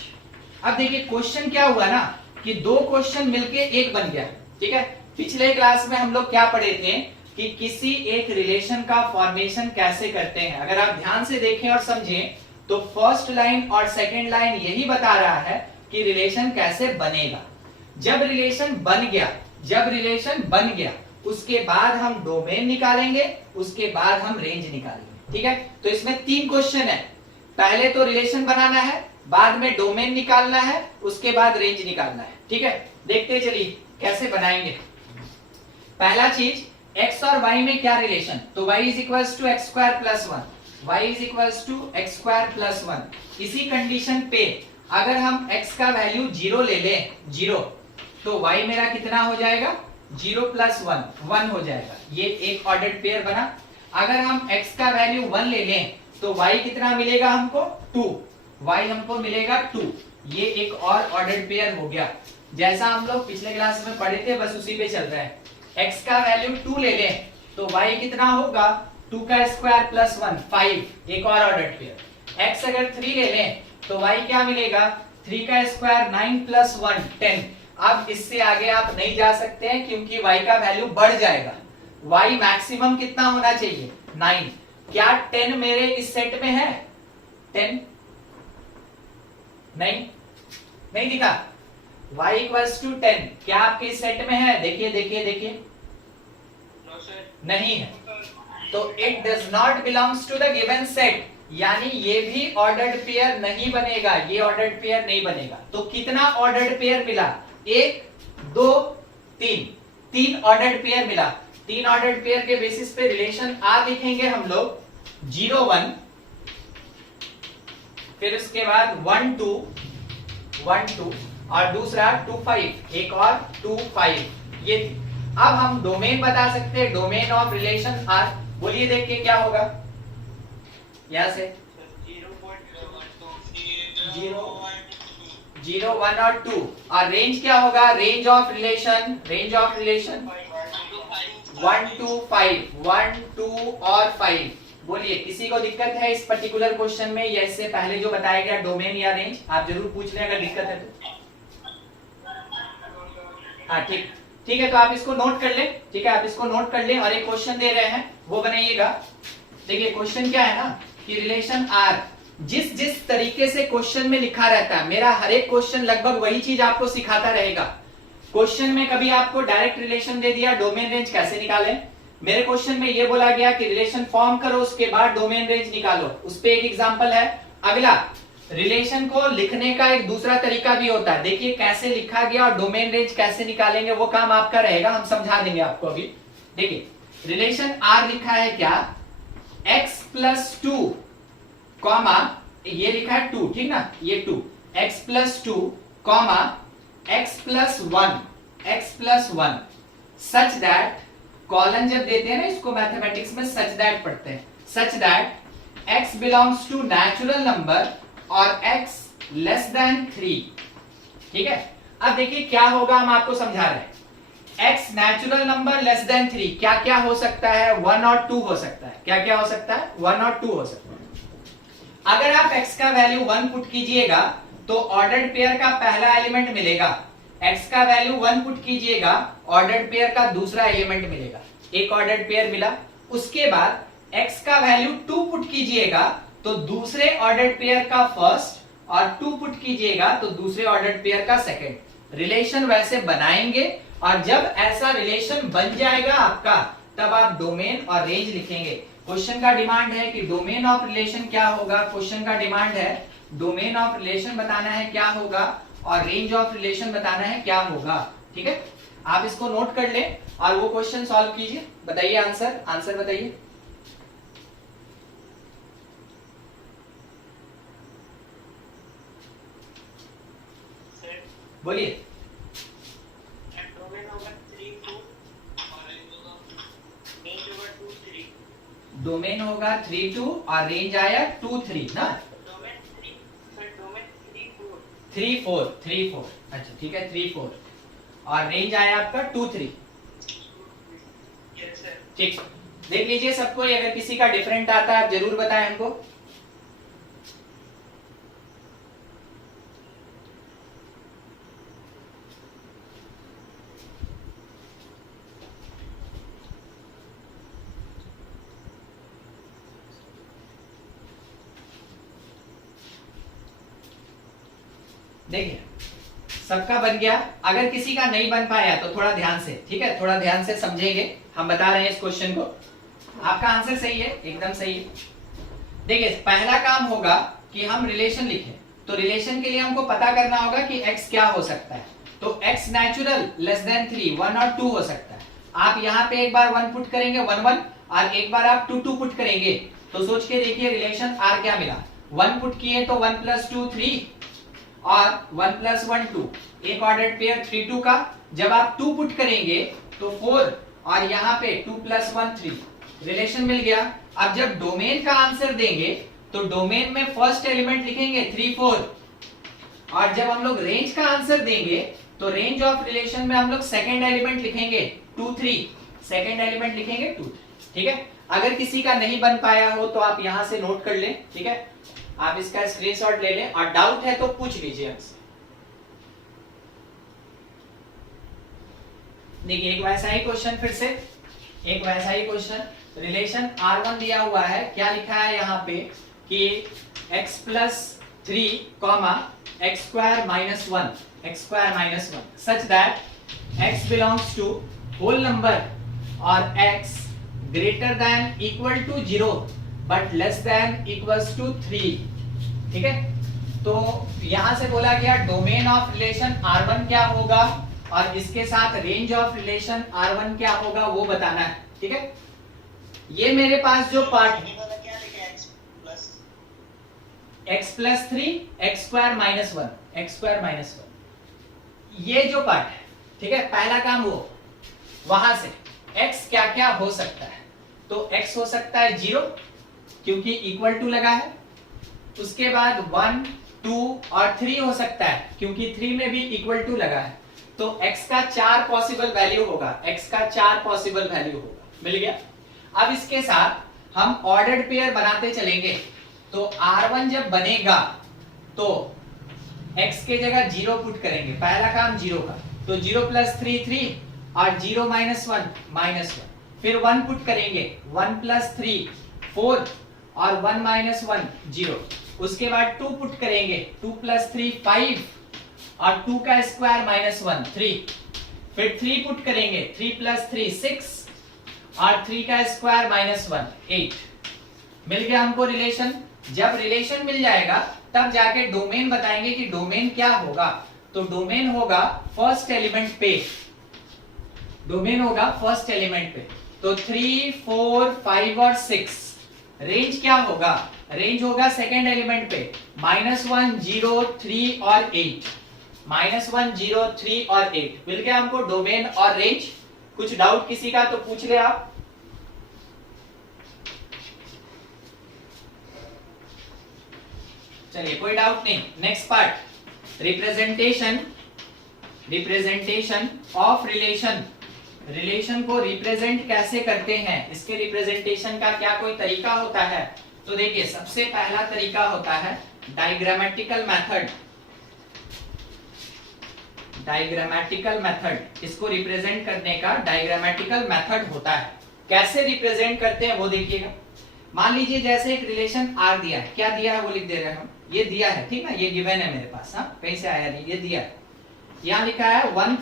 अब देखिए क्वेश्चन क्या हुआ ना कि दो क्वेश्चन मिलके एक बन गया, ठीक है। पिछले क्लास में हम लोग क्या पढ़े थे कि किसी एक रिलेशन का फॉर्मेशन कैसे करते हैं। अगर आप ध्यान से देखें और समझें तो फर्स्ट लाइन और सेकंड लाइन यही बता रहा है कि रिलेशन कैसे बनेगा। जब रिलेशन बन गया उसके बाद हम डोमेन निकालेंगे, उसके बाद हम रेंज निकालेंगे, ठीक है। तो इसमें 3 क्वेश्चन है, पहले तो रिलेशन बनाना है, बाद में डोमेन निकालना है, उसके बाद रेंज निकालना है, ठीक है। देखते चलिए कैसे बनाएंगे। पहला चीज x और y में क्या रिलेशन, तो y is equals to x square plus 1, y is equals to x square plus 1। इसी कंडीशन पे अगर हम x का वैल्यू 0 ले लें, 0, तो y मेरा कितना हो जाएगा, 0 प्लस 1 1 हो जाएगा। ये एक ऑर्डर्ड पेयर बना। अगर हम x का वैल्यू 1 ले लें तो y कितना मिलेगा हमको 2, y हमको मिलेगा 2। ये एक और ऑर्डर्ड पेयर हो गया, जैसा हम लोग पिछले क्लास में पढ़े थे, बस उसी पे चल रहा है। x का वैल्यू 2 ले लें तो y कितना होगा 2 का स्क्वायर प्लस 1 5, एक और ऑर्डर्ड पेयर। x अगर 3 ले लें तो y क्या मिलेगा 3 का स्क्वायर 9 प्लस 1 10। अब इससे आगे आप नहीं जा सकते हैं क्योंकि y का वैल्यू बढ़ जाएगा। y मैक्सिमम कितना होना चाहिए 9। क्या 10 मेरे इस सेट में है 10? नहीं दिखा। y इक्वल्स टू 10 क्या आपके इस सेट में है? देखिए देखिए देखिए, नहीं है, तो it does not belongs to the given set, यानी ये भी ऑर्डर्ड पेयर नहीं बनेगा, ये ऑर्डर्ड पेयर नहीं बनेगा। तो कितना ऑर्डर्ड पेयर मिला 1 2 3, 3 ऑर्डर्ड पेयर मिला। 3 ऑर्डर्ड पेयर के बेसिस पे रिलेशन R लिखेंगे हम लोग 0 1, फिर उसके बाद 1 2 1 2 और दूसरा 2 5, एक और 2 5। ये अब हम डोमेन बता सकते हैं, डोमेन ऑफ रिलेशन R। बोलिए देख के क्या होगा यहां से 0 1 और 2, और रेंज क्या होगा रेंज ऑफ रिलेशन 1 2 5, 1 2 और 5। बोलिए किसी को दिक्कत है इस पर्टिकुलर क्वेश्चन में या इससे पहले जो बताया गया डोमेन या रेंज? आप जरूर पूछ लें अगर दिक्कत है तो। हाँ ठीक है, तो आप इसको नोट कर ले। ठीक है, आप इसको नोट कर ले और एक क्वेश्चन दे रहे हैं वो बनाइएगा। देखिए क्वेश्चन क्या है ना कि रिलेशन R जिस तरीके से क्वेश्चन में लिखा रहता है, मेरा हर एक क्वेश्चन लगभग वही चीज आपको सिखाता रहेगा। क्वेश्चन में कभी आपको डायरेक्ट रिलेशन दे दिया डोमेन रेंज कैसे निकालें, मेरे क्वेश्चन में ये बोला गया कि रिलेशन फॉर्म करो उसके बाद डोमेन रेंज निकालो, उस पे एक एग्जांपल है। अगला रिलेशन को लिखने का एक दूसरा तरीका भी होता है, देखिए कैसे लिखा गया और डोमेन रेंज कैसे निकालेंगे वो काम आपका रहेगा, हम समझा देंगे आपको अभी। देखिए रिलेशन R लिखा है क्या x प्लस 2 कॉमा, ये लिखा है 2, ठीक ना, ये 2 x plus 2 comma x plus 1 such that, colon जब देते हैं ना इसको मैथमेटिक्स में सच दैट पढ़ते हैं, such that x belongs to natural number और x लेस देन 3। ठीक है, अब देखिए क्या होगा, हम आपको समझा रहे हैं। x natural number less than 3 क्या क्या हो सकता है 1 और 2 हो सकता है। क्या क्या हो सकता है 1 और 2 हो सकता है। अगर आप x का वैल्यू 1 पुट कीजिएगा तो ऑर्डर्ड पेयर का पहला एलिमेंट मिलेगा, x का वैल्यू 1 पुट कीजिएगा ऑर्डर्ड पेयर का दूसरा एलिमेंट मिलेगा, एक ऑर्डर्ड पेयर मिला। उसके बाद x का वैल्यू 2 पुट कीजिएगा तो दूसरे ऑर्डर्ड पेयर का फर्स्ट, और 2 पुट कीजिएगा तो दूसरे ऑर्डर्ड पेयर का सेकंड। रिलेशन वैसे बनाएंगे और जब ऐसा रिलेशन बन जाएगा आपका तब आप डोमेन और रेंज लिखेंगे। क्वेश्चन का डिमांड है कि डोमेन ऑफ रिलेशन क्या होगा, क्वेश्चन का डिमांड है डोमेन ऑफ रिलेशन बताना है क्या होगा और रेंज ऑफ रिलेशन बताना है क्या होगा। ठीक है, आप इसको नोट कर ले और वो क्वेश्चन सॉल्व कीजिए। बताइए आंसर बताइए। बोलिए। डोमेन होगा 3 2 और रेंज आया 2 3 ना, 3 4। अच्छा ठीक है 3 4 और रेंज आया आपका 2 3। ठीक, देख लीजिए सबको, अगर किसी का डिफरेंट आता है आप जरूर बताएं हमको। देखिए सबका बन गया, अगर किसी का नहीं बन पाया तो थोड़ा ध्यान से, ठीक है, थोड़ा ध्यान से समझेंगे, हम बता रहे हैं इस क्वेश्चन को। आपका आंसर सही है, एकदम सही है। देखिए पहला काम होगा कि हम रिलेशन लिखें, तो रिलेशन के लिए हमको पता करना होगा कि x क्या हो सकता है। तो x नेचुरल लेस देन 3 1 और 2 हो सकता है। आप यहाँ पे एक बार 1 पुट करेंगे 1 1 और एक बार आप 2 2 पुट करेंगे, तो सोच के देखिए रिलेशन R क्या मिला। 1 पुट किए तो 1 + 2 3 और 1 + 1 2, एक ऑर्डर्ड पेयर 3 2 का। जब आप 2 पुट करेंगे तो 4 और यहाँ पे 2 + 1 3, रिलेशन मिल गया। अब जब डोमेन का आंसर देंगे तो डोमेन में फर्स्ट एलिमेंट लिखेंगे 3 4, और जब हम लोग रेंज का आंसर देंगे तो रेंज ऑफ रिलेशन में हम लोग सेकेंड एलिमेंट लिखेंगे 2 3, सेकेंड एलिमेंट लिखेंगे 2 3। ठीक है, अगर किसी का नहीं बन पाया हो तो आप यहां से नोट कर लें। ठीक है, आप इसका स्क्रीनशॉट ले लें, और डाउट है तो पूछ लीजिए हमसे। देखिए एक वैसा ही क्वेश्चन, फिर से एक वैसा ही क्वेश्चन, रिलेशन R1 दिया हुआ है, क्या लिखा है यहाँ पे कि x plus 3 comma X square minus 1 such that x belongs to whole number और x greater than equal to 0 but less than equals to 3। ठीक है, तो यहां से बोला गया डोमेन ऑफ रिलेशन R1 क्या होगा और इसके साथ रेंज ऑफ रिलेशन R1 क्या होगा वो बताना है। ठीक है, ये मेरे पास जो पार्ट क्या लिखे x plus 3 x square minus 1 ये जो पार्ट है, ठीक है, पहला काम वो, वहां से x क्या क्या हो सकता है, तो x हो सकता है 0 क्योंकि इक्वल टू लगा है, उसके बाद 1 2 और 3 हो सकता है क्योंकि 3 में भी इक्वल टू लगा है, तो x का 4 पॉसिबल वैल्यू होगा, मिल गया। अब इसके साथ हम ऑर्डर्ड पेयर बनाते चलेंगे, तो R1 जब बनेगा तो x के जगह 0 पुट करेंगे, पहला काम 0 का, तो 0 प्लस 3 3 और 0 माइनस 1, फिर 1 पुट करेंगे, 1 प्लस 3 4 और 1 माइनस 1 0, उसके बाद 2 पुट करेंगे, 2 प्लस 3 5 और 2 का स्क्वायर माइनस 1 3, फिर 3 पुट करेंगे, 3 प्लस 3 6 और 3 का स्क्वायर माइनस 1 8। मिल गया हमको रिलेशन। जब रिलेशन मिल जाएगा तब जाके डोमेन बताएंगे कि डोमेन क्या होगा, तो डोमेन होगा फर्स्ट एलिमेंट पे, तो 3 4 5 और 6। रेंज क्या होगा, रेंज होगा सेकेंड एलिमेंट पे, -1 0 3 और 8, -1 0 3 और 8। मिल गया हमको डोमेन और रेंज। कुछ डाउट किसी का तो पूछ ले आप। चलिए कोई डाउट नहीं। Next part, representation of relation को रिप्रेजेंट कैसे करते हैं, इसके रिप्रेजेंटेशन का क्या कोई तरीका होता है, तो देखिए सबसे पहला तरीका होता है डायग्रामेटिकल मेथड। इसको रिप्रेजेंट करने का डायग्रामेटिकल मेथड होता है। कैसे रिप्रेजेंट करते हैं वो देखिएगा। मान लीजिए जैसे एक रिलेशन R दिया है, क्या दिया है वो लिख दे रहे हैं हम, ये दिया है, ठीक ना, ये गिवन है मेरे पास, हाँ कहीं से आया नहीं, ये दिया है, यहाँ लिखा है 1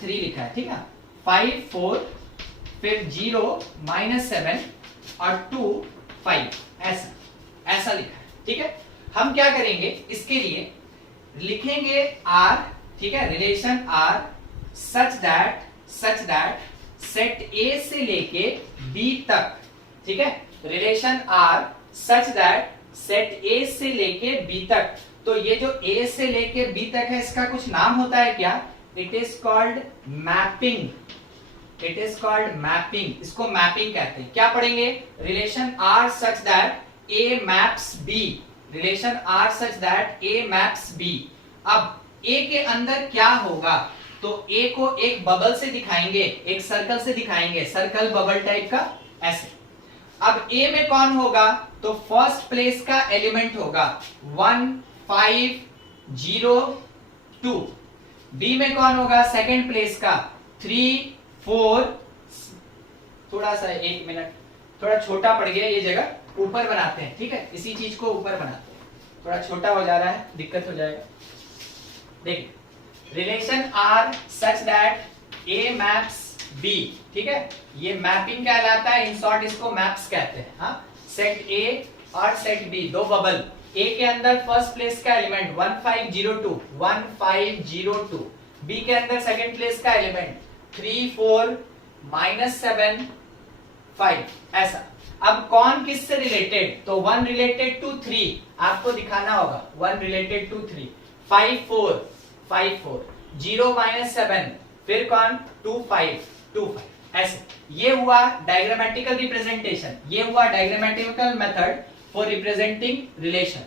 3 लिखा है, ठीक है, 5 4 फिर 0 -7 और 2 5, ऐसा लिखा है। ठीक है, हम क्या करेंगे, इसके लिए लिखेंगे R, ठीक है, relation R such that set A से लेके B तक, ठीक है, relation R such that set A से लेके B तक। तो ये जो A से लेके B तक है इसका कुछ नाम होता है क्या, इट इज कॉल्ड मैपिंग, इसको मैपिंग कहते हैं। क्या पढ़ेंगे, relation R such that A maps B, A maps B। अब A के अंदर क्या होगा, तो A को एक बबल से दिखाएंगे, एक सर्कल से दिखाएंगे, सर्कल बबल टाइप का, ऐसे। अब A में कौन होगा, तो फर्स्ट प्लेस का एलिमेंट होगा 1 5 0 2। B में कौन होगा, सेकेंड प्लेस का 3 4, थोड़ा सा 1 मिनट, थोड़ा छोटा पड़ गया ये जगह, ऊपर बनाते हैं, ठीक है, इसी चीज को ऊपर बनाते हैं, थोड़ा छोटा हो जा रहा है, दिक्कत हो जाएगा। देखिए relation R such that A maps B, ठीक है, ये मैपिंग कहलाता है, इन शॉर्ट इसको मैप्स कहते हैं। हाँ, सेट A और सेट B, दो बबल, A के अंदर फर्स्ट प्लेस का एलिमेंट 1 5 0 2, B के अंदर सेकंड प्लेस का एलिमेंट 3 4 -7 5, ऐसा। अब कौन किससे रिलेटेड, तो 1 रिलेटेड टू 3, आपको दिखाना होगा 1 रिलेटेड टू 3, 5 4 0 -7, फिर कौन 2 5, ऐसे। ये हुआ डायग्रामेटिकल रिप्रेजेंटेशन, ये हुआ diagrammatical method for representing relation.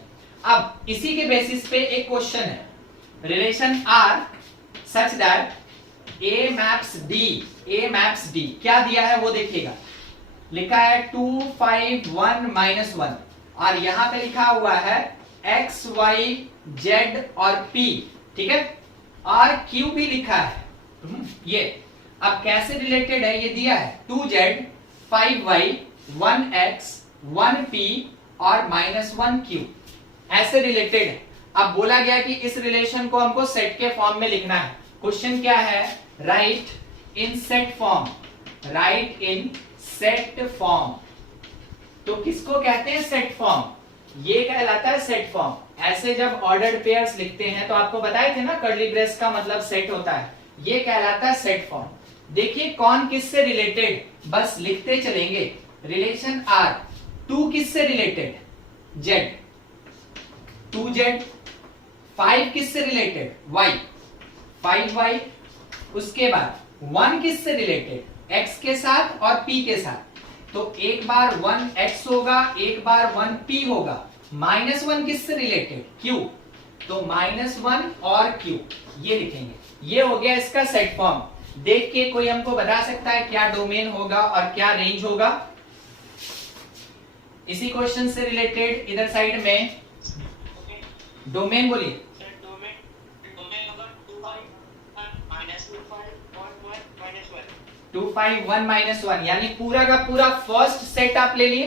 अब इसी के बेसिस पे एक क्वेश्चन है, relation R such that A maps D, A maps D क्या दिया है वो देखिएगा, लिखा है 2 5 1 -1 और यहां पे लिखा हुआ है x y z और p, ठीक है, और q भी लिखा है। ये अब कैसे रिलेटेड है ये दिया है 2z 5y 1x 1p और -1q, ऐसे रिलेटेड है। अब बोला गया कि इस रिलेशन को हमको सेट के फॉर्म में लिखना है। क्वेश्चन क्या है, राइट इन सेट फॉर्म, राइट इन सेट फॉर्म। तो किसको कहते हैं सेट फॉर्म, ये कहलाता है सेट फॉर्म। ऐसे जब ऑर्डर्ड पेयर्स लिखते हैं तो आपको बताए थे ना कर्ली ब्रेस का मतलब सेट होता है, ये कहलाता है सेट फॉर्म। देखिए कौन किससे रिलेटेड, बस लिखते चलेंगे। रिलेशन आर 2 किससे रिलेटेड, z 2z, 5 किससे रिलेटेड y 5y, उसके बाद 1 किससे रिलेटेड x के साथ और p के साथ, तो एक बार 1x होगा एक बार 1p होगा। -1 किससे रिलेटेड q, तो -1 और q ये लिखेंगे। ये हो गया इसका सेट फॉर्म। देख के कोई हमको बता सकता है क्या डोमेन होगा और क्या रेंज होगा। इसी क्वेश्चन से रिलेटेड इधर साइड में डोमेन बोलिए। 2 5 1 -1 यानी पूरा का पूरा फर्स्ट सेट आप ले लिए,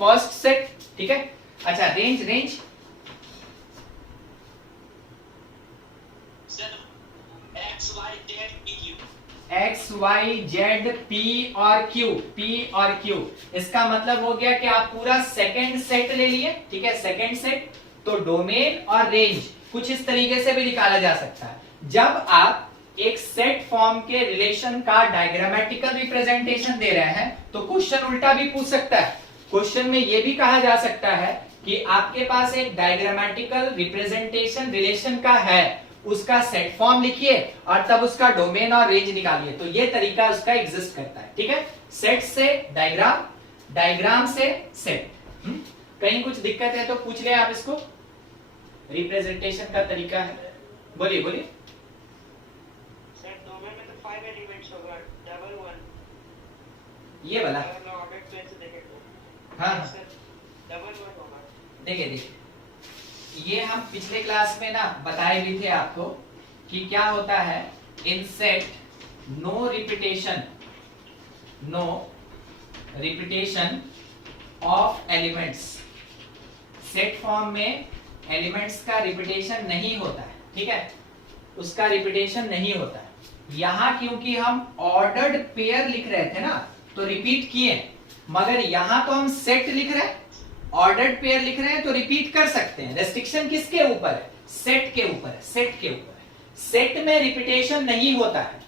फर्स्ट सेट, ठीक है। अच्छा range, range X Y Z P और क्यू, पी और क्यू, इसका मतलब हो गया कि आप पूरा सेकंड सेट ले लिए, ठीक है, सेकंड सेट। तो डोमेन और रेंज कुछ इस तरीके से भी निकाला जा सकता है। जब आप एक सेट फॉर्म के रिलेशन का डायग्रामेटिकल रिप्रेजेंटेशन दे रहे हैं तो क्वेश्चन उल्टा भी पूछ सकता है। क्वेश्चन में यह भी कहा जा सकता है कि आपके पास एक डायग्रामेटिकल रिप्रेजेंटेशन रिलेशन का है, उसका सेट फॉर्म लिखिए और तब उसका डोमेन और रेंज निकालिए। तो ये तरीका उसका एग्जिस्ट करता है, ठीक है। सेट से डायग्राम, डायग्राम से सेट। कहीं कुछ दिक्कत है तो पूछ ले आप इसको, रिप्रेजेंटेशन का तरीका है। बोलिए बोलिए। ये वाला हाँ देखिए देखिए, ये हम पिछले क्लास में ना बताए भी थे आपको कि क्या होता है in set no repetition, no repetition of elements. Set form में एलिमेंट्स का रिपीटेशन नहीं होता है, ठीक है, उसका रिपीटेशन नहीं होता है। यहां क्योंकि हम ऑर्डर्ड पेयर लिख रहे थे ना तो रिपीट किए, मगर यहां तो हम सेट लिख रहे हैं, ऑर्डर्ड पेयर लिख रहे हैं तो रिपीट कर सकते हैं। रेस्ट्रिक्शन किसके ऊपर है, सेट के ऊपर है, सेट के ऊपर है। सेट में रिपीटेशन नहीं होता है,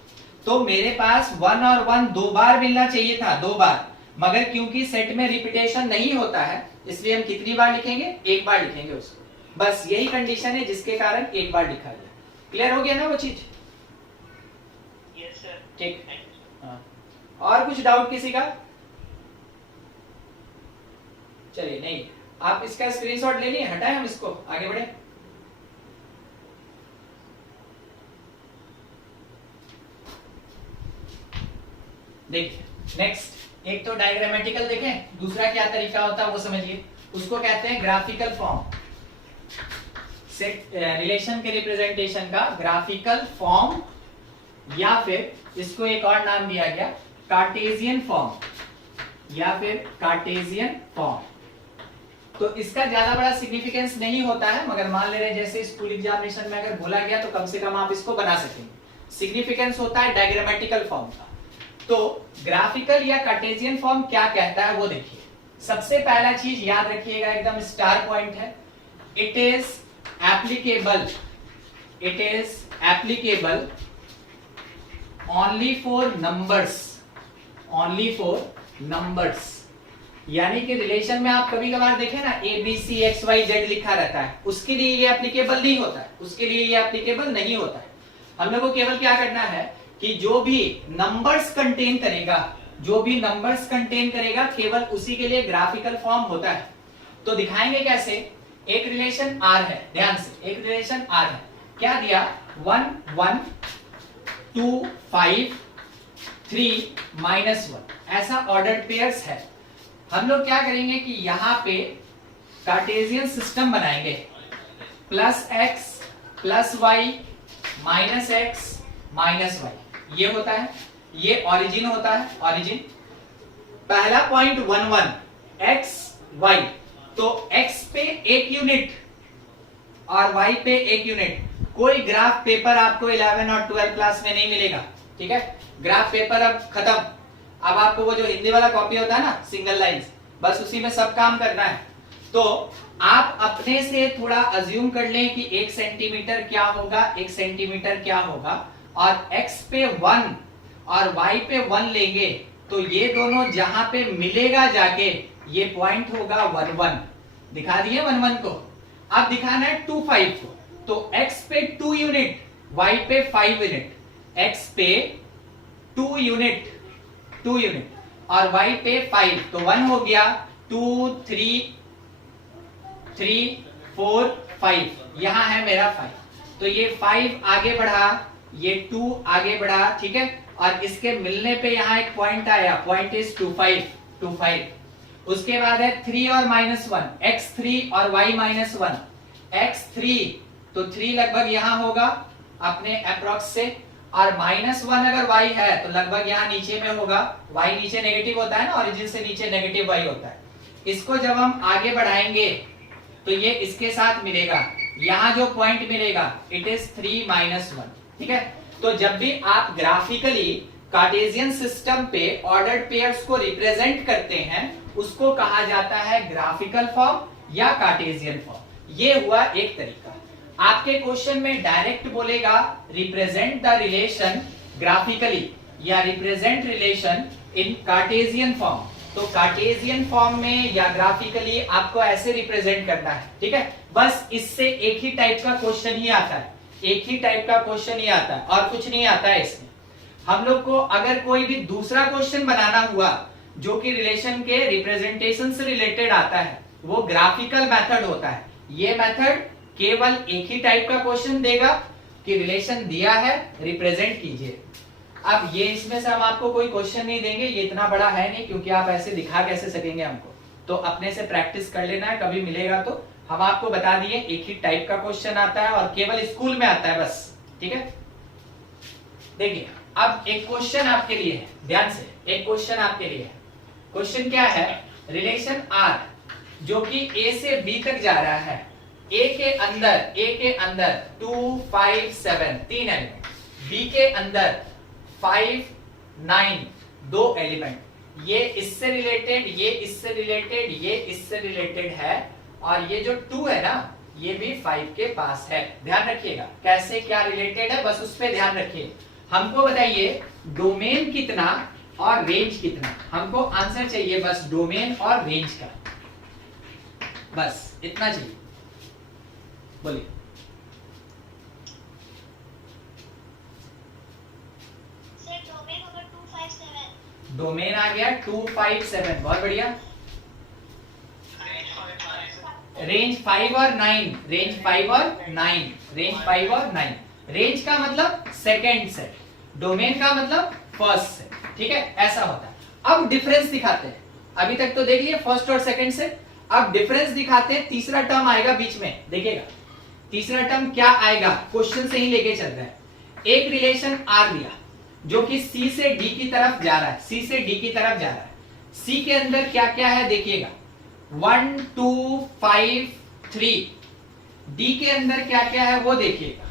तो मेरे पास 1 और 1 2 बार मिलना चाहिए था, 2 बार, मगर क्योंकि सेट में रिपीटेशन नहीं होता है इसलिए हम कितनी बार लिखेंगे, 1 बार लिखेंगे उसको। बस यही कंडीशन है जिसके कारण 1 बार लिखा गया। क्लियर हो गया ना वो चीज? Yes sir. ठीक, और कुछ डाउट किसी का? चलिए, नहीं आप इसका स्क्रीनशॉट ले लिए, हटाएं हम इसको, आगे बढ़े। देखिए नेक्स्ट, एक तो डायग्रामेटिकल देखें, दूसरा क्या तरीका होता है वो समझिए। उसको कहते हैं ग्राफिकल फॉर्म। सेट रिलेशन के रिप्रेजेंटेशन का ग्राफिकल फॉर्म, या फिर इसको एक और नाम दिया गया कार्टेशियन फॉर्म, या फिर कार्टेशियन फॉर्म। तो इसका ज्यादा बड़ा सिग्निफिकेंस नहीं होता है, मगर मान ले रहे जैसे स्कूल एग्जामिनेशन में अगर बोला गया तो कम से कम आप इसको बना सकेंगे। सिग्निफिकेंस होता है डायग्रामेटिकल फॉर्म का। तो ग्राफिकल या कार्टेशियन फॉर्म क्या कहता है वो देखिए। सबसे पहला चीज याद रखिएगा, एकदम स्टार पॉइंट है, it is applicable, it is applicable only for numbers, only for numbers. यानी कि रिलेशन में आप कभी कभार देखें ना A B C X Y Z लिखा रहता है, उसके लिए ये एप्लीकेबल नहीं होता है, उसके लिए ये एप्लीकेबल नहीं होता है। हम लोग को केवल क्या करना है कि जो भी नंबर्स कंटेन करेगा, जो भी नंबर्स कंटेन करेगा केवल उसी के लिए ग्राफिकल फॉर्म होता है। तो दिखाएंगे कैसे? एक रिलेशन आर है, ध्यान से, एक रिलेशन आर है, क्या दिया? 1 1 2 5 3 -1, ऐसा ऑर्डर्ड पेयर्स है। हम लोग क्या करेंगे कि यहां पे कार्टेशियन सिस्टम बनाएंगे, +x +y -x -y, ये होता है, ये ओरिजिन होता है, ओरिजिन। पहला पॉइंट 1 1 x y, तो x पे एक यूनिट और y पे एक यूनिट। कोई ग्राफ पेपर आपको 11 और 12 क्लास में नहीं मिलेगा, ठीक है? ग्राफ पेपर अब खत्म। अब आपको वो जो हिंदी वाला कॉपी होता है ना, सिंगल लाइंस, बस उसी में सब काम करना है। तो आप अपने से थोड़ा अज्यूम कर लें कि 1 सेंटीमीटर क्या होगा, 1 सेंटीमीटर क्या होगा, और x पे 1 और y पे 1 लेंगे तो ये दोनों जहां पे मिलेगा जाके ये पॉइंट होगा 1 1। दिखा दिए 1 1 को। अब दिखाना है 2 5 को, तो x पे 2 यूनिट, y पे 5 यूनिट, x पे 2 यूनिट, 2 यूनिट और y पे 5, तो 1 हो गया, 2 3 3 4 5, यहां है मेरा 5, तो ये 5 आगे बढ़ा, ये 2 आगे बढ़ा, ठीक है? और इसके मिलने पे यहां एक पॉइंट आया, पॉइंट इज 2 5 2 5। उसके बाद है 3 और -1, x3 और y -1, x3, तो 3 लगभग यहां होगा अपने अप्रोक्स से, और -1 अगर y है तो लगभग यहां नीचे में होगा। y नीचे नेगेटिव होता है ना, ओरिजिन से नीचे नेगेटिव y होता है। इसको जब हम आगे बढ़ाएंगे तो ये इसके साथ मिलेगा, यहां जो पॉइंट मिलेगा इट इज 3 -1, ठीक है? तो जब भी आप ग्राफिकली कार्टेशियन सिस्टम पे ऑर्डर्ड पेयर्स को रिप्रेजेंट करते हैं उसको कहा जाता है ग्राफिकल फॉर्म या कार्टेशियन फॉर्म। ये हुआ एक तरीका। आपके क्वेश्चन में डायरेक्ट बोलेगा रिप्रेजेंट द रिलेशन ग्राफिकली या represent relation in Cartesian form, तो कार्टेशियन फॉर्म में या ग्राफिकली आपको ऐसे रिप्रेजेंट करना है, ठीक है? बस इससे एक ही टाइप का क्वेश्चन ही आता है, एक ही टाइप का क्वेश्चन ही आता है और कुछ नहीं आता है इसमें। हम लोग को अगर कोई भी दूसरा क्वेश्चन बनाना हुआ जो कि रिलेशन के रिप्रेजेंटेशन से रिलेटेड आता है वो ग्राफिकल मेथड होता है। ये मेथड केवल एक ही टाइप का क्वेश्चन देगा कि रिलेशन दिया है, रिप्रेजेंट कीजिए। अब ये इसमें से हम आपको कोई क्वेश्चन नहीं देंगे, ये इतना बड़ा है नहीं, क्योंकि आप ऐसे दिखा कैसे सकेंगे हमको, तो अपने से प्रैक्टिस कर लेना है, कभी मिलेगा तो। हम आपको बता दिए एक ही टाइप का क्वेश्चन आता है और केवल स्कूल में आता है बस, ठीक है? देखिए अब एक क्वेश्चन आपके लिए है, ध्यान से, एक क्वेश्चन आपके लिए है। क्वेश्चन क्या है? रिलेशन R जो कि A से B तक जा रहा है, A के अंदर 2 5 7 3 एलिमेंट, B के अंदर 5 9 2 एलिमेंट, ये इससे रिलेटेड, ये इससे रिलेटेड, ये इससे रिलेटेड है, और ये जो 2 है ना ये भी 5 के पास है। ध्यान रखिएगा कैसे क्या रिलेटेड है, बस उस पे ध्यान रखिए। हमको बताइए डोमेन कितना और रेंज कितना, हमको आंसर चाहिए बस डोमेन और रेंज का, बस इतना चाहिए। बोलिए। डोमेन आ गया 2 5 7, बहुत बढ़िया। रेंज 5 और 9, रेंज 5 और 9, रेंज 5 और 9। रेंज का मतलब सेकंड सेट, डोमेन का मतलब फर्स्ट सेट, ठीक है? ऐसा होता है। अब डिफरेंस दिखाते हैं, अभी तक तो देख लिए फर्स्ट और सेकंड सेट, अब डिफरेंस दिखाते हैं। तीसरा टर्म आएगा बीच में, देखिएगा तीसरा टर्म क्या आएगा, क्वेश्चन से ही लेके चल रहा है। एक रिलेशन R लिया जो कि C से D की तरफ जा रहा है, C से D की तरफ जा रहा है। C के अंदर क्या क्या है देखिएगा, 1 2 5 3। D के अंदर क्या क्या है वो देखिएगा,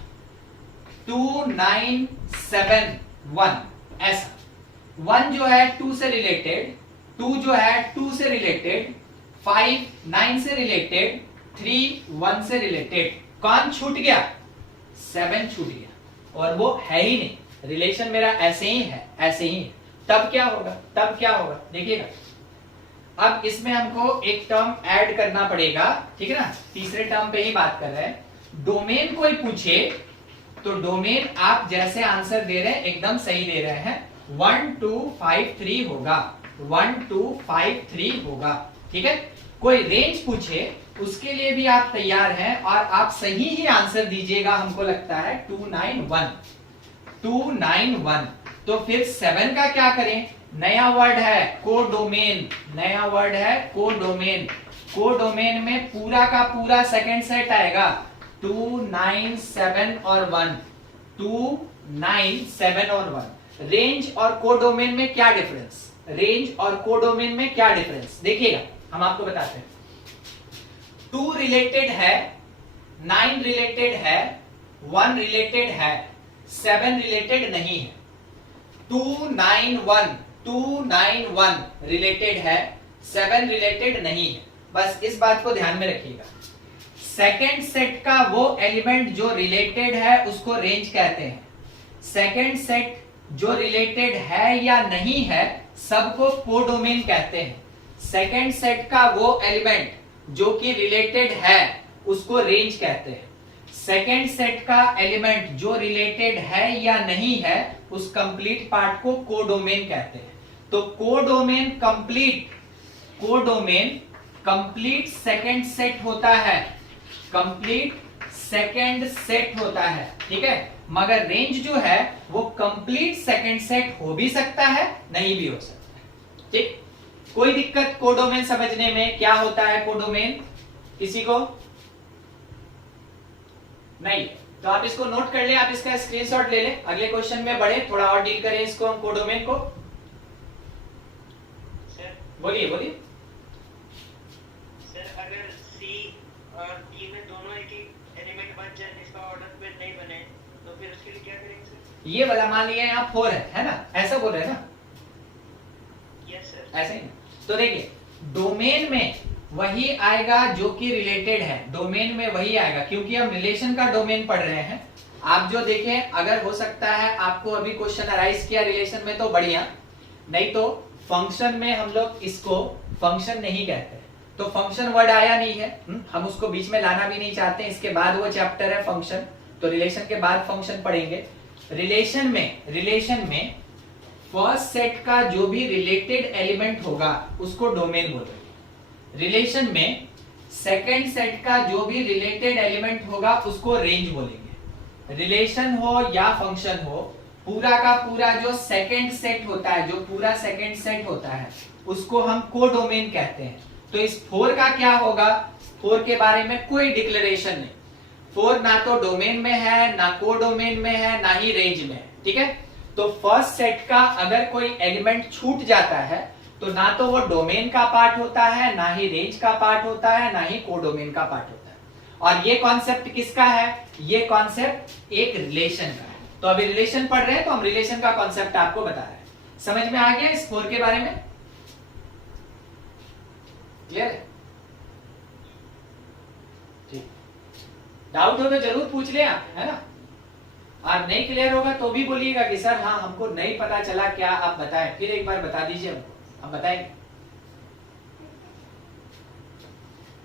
2 9 7 1, ऐसा। 1 जो है 2 से रिलेटेड, 2 जो है 2 से रिलेटेड, 5 9 से रिलेटेड, 3 1 से रिलेटेड। कौन छूट गया? 7 छूट गया, और वो है ही नहीं, रिलेशन मेरा ऐसे ही है, ऐसे ही है। तब क्या होगा, तब क्या होगा देखिएगा। अब इसमें हमको एक टर्म ऐड करना पड़ेगा, ठीक है ना? तीसरे टर्म पे ही बात कर रहे हैं। डोमेन कोई पूछे तो डोमेन आप जैसे आंसर दे रहे हैं एकदम सही दे रहे हैं, 1253 होगा, 1253 होगा। ठीक है, कोई रेंज पूछे उसके लिए भी आप तैयार हैं और आप सही ही आंसर दीजिएगा, हमको लगता है 291, 291। तो फिर 7 का क्या करें, नया वर्ड है कोडोमेन, नया वर्ड है कोडोमेन। कोडोमेन में पूरा का पूरा सेकंड सेट आएगा, 2 9 7 और 1, 2 9 7 और 1। रेंज और कोडोमेन में क्या डिफरेंस, रेंज और कोडोमेन में क्या डिफरेंस देखिएगा, हम आपको बताते हैं। 2 रिलेटेड है, 9 रिलेटेड है, 1 रिलेटेड है, 7 रिलेटेड नहीं है। 291 रिलेटेड है, 7 रिलेटेड नहीं है। बस इस बात को ध्यान में रखिएगा। सेकेंड सेट का वो एलिमेंट जो रिलेटेड है उसको रेंज कहते हैं। सेकेंड सेट जो रिलेटेड है या नहीं है सबको कोडोमेन कहते हैं। सेकेंड सेट का वो एलिमेंट जो कि रिलेटेड है उसको रेंज कहते हैं। सेकेंड सेट का एलिमेंट जो रिलेटेड है या नहीं है उस कंप्लीट पार्ट को कोडोमेन कहते हैं। तो कोडोमेन कंप्लीट सेकेंड सेट होता है, कंप्लीट सेकेंड सेट होता है। ठीक है, मगर रेंज जो है वो कंप्लीट सेकेंड सेट हो भी सकता है, नहीं भी हो सकता है। ठीक, कोई दिक्कत कोडोमेन समझने में, क्या होता है कोडोमेन, किसी को नहीं? तो आप इसको नोट कर ले, आप इसका स्क्रीनशॉट ले ले, अगले क्वेश्चन में बढ़े, थोड़ा और डील करें इसको हम कोडोमेन को। बोलिए बोलिए सर, अगर सी और डी में दोनों एक ही एलिमेंट बच जाए, इसका ऑर्डर में नहीं बने, तो फिर उसके लिए क्या करेंगे सर? ये वाला मान लिया यहाँ 4 है ना, ऐसा बोल रहे हैं ना? Yes sir. ऐसे ही। तो देखिए डोमेन में वही आएगा जो कि रिलेटेड है, डोमेन में वही आएगा, क्योंकि हम रिलेशन का डोमेन पढ़ रहे हैं। आप जो देखें, अगर हो सकता है आपको अभी क्वेश्चन अराइज किया रिलेशन में तो बढ़िया, नहीं तो फंक्शन में हम लोग इसको फंक्शन नहीं कहते, तो फंक्शन वर्ड आया नहीं है, हम उसको बीच में लाना भी नहीं चाहते। इसके बाद वो चैप्टर है फंक्शन, तो रिलेशन के बाद फंक्शन पढ़ेंगे। रिलेशन में फर्स्ट सेट का जो भी रिलेटेड एलिमेंट होगा उसको डोमेन बोलेंगे। रिलेशन में सेकेंड सेट का जो भी रिलेटेड एलिमेंट होगा उसको रेंज बोलेंगे। रिलेशन हो या फंक्शन हो, पूरा का पूरा जो सेकेंड सेट होता है, जो पूरा सेकेंड सेट होता है उसको हम कोडोमेन कहते हैं। तो इस 4 का क्या होगा, 4 के बारे में कोई डिक्लेरेशन नहीं। 4 ना तो डोमेन में है, ना कोडोमेन में है, ना ही रेंज में है। ठीक है, तो फर्स्ट सेट का अगर कोई एलिमेंट छूट जाता है तो ना तो वो डोमेन का पार्ट होता है, ना ही रेंज का पार्ट होता है, ना ही कोडोमेन का पार्ट होता है। और ये कॉन्सेप्ट किसका है, ये कॉन्सेप्ट एक रिलेशन का है। तो अभी रिलेशन पढ़ रहे हैं तो हम रिलेशन का कॉन्सेप्ट आपको बता रहे हैं। समझ में आ गया इस 4 के बारे में? क्लियर है? ठीक, डाउट हो तो जरूर पूछ ले आप, है ना? और नहीं क्लियर होगा तो भी बोलिएगा कि सर हाँ हमको नहीं पता चला, क्या आप बताएं, फिर एक बार बता दीजिए हमको, हम बताएंगे।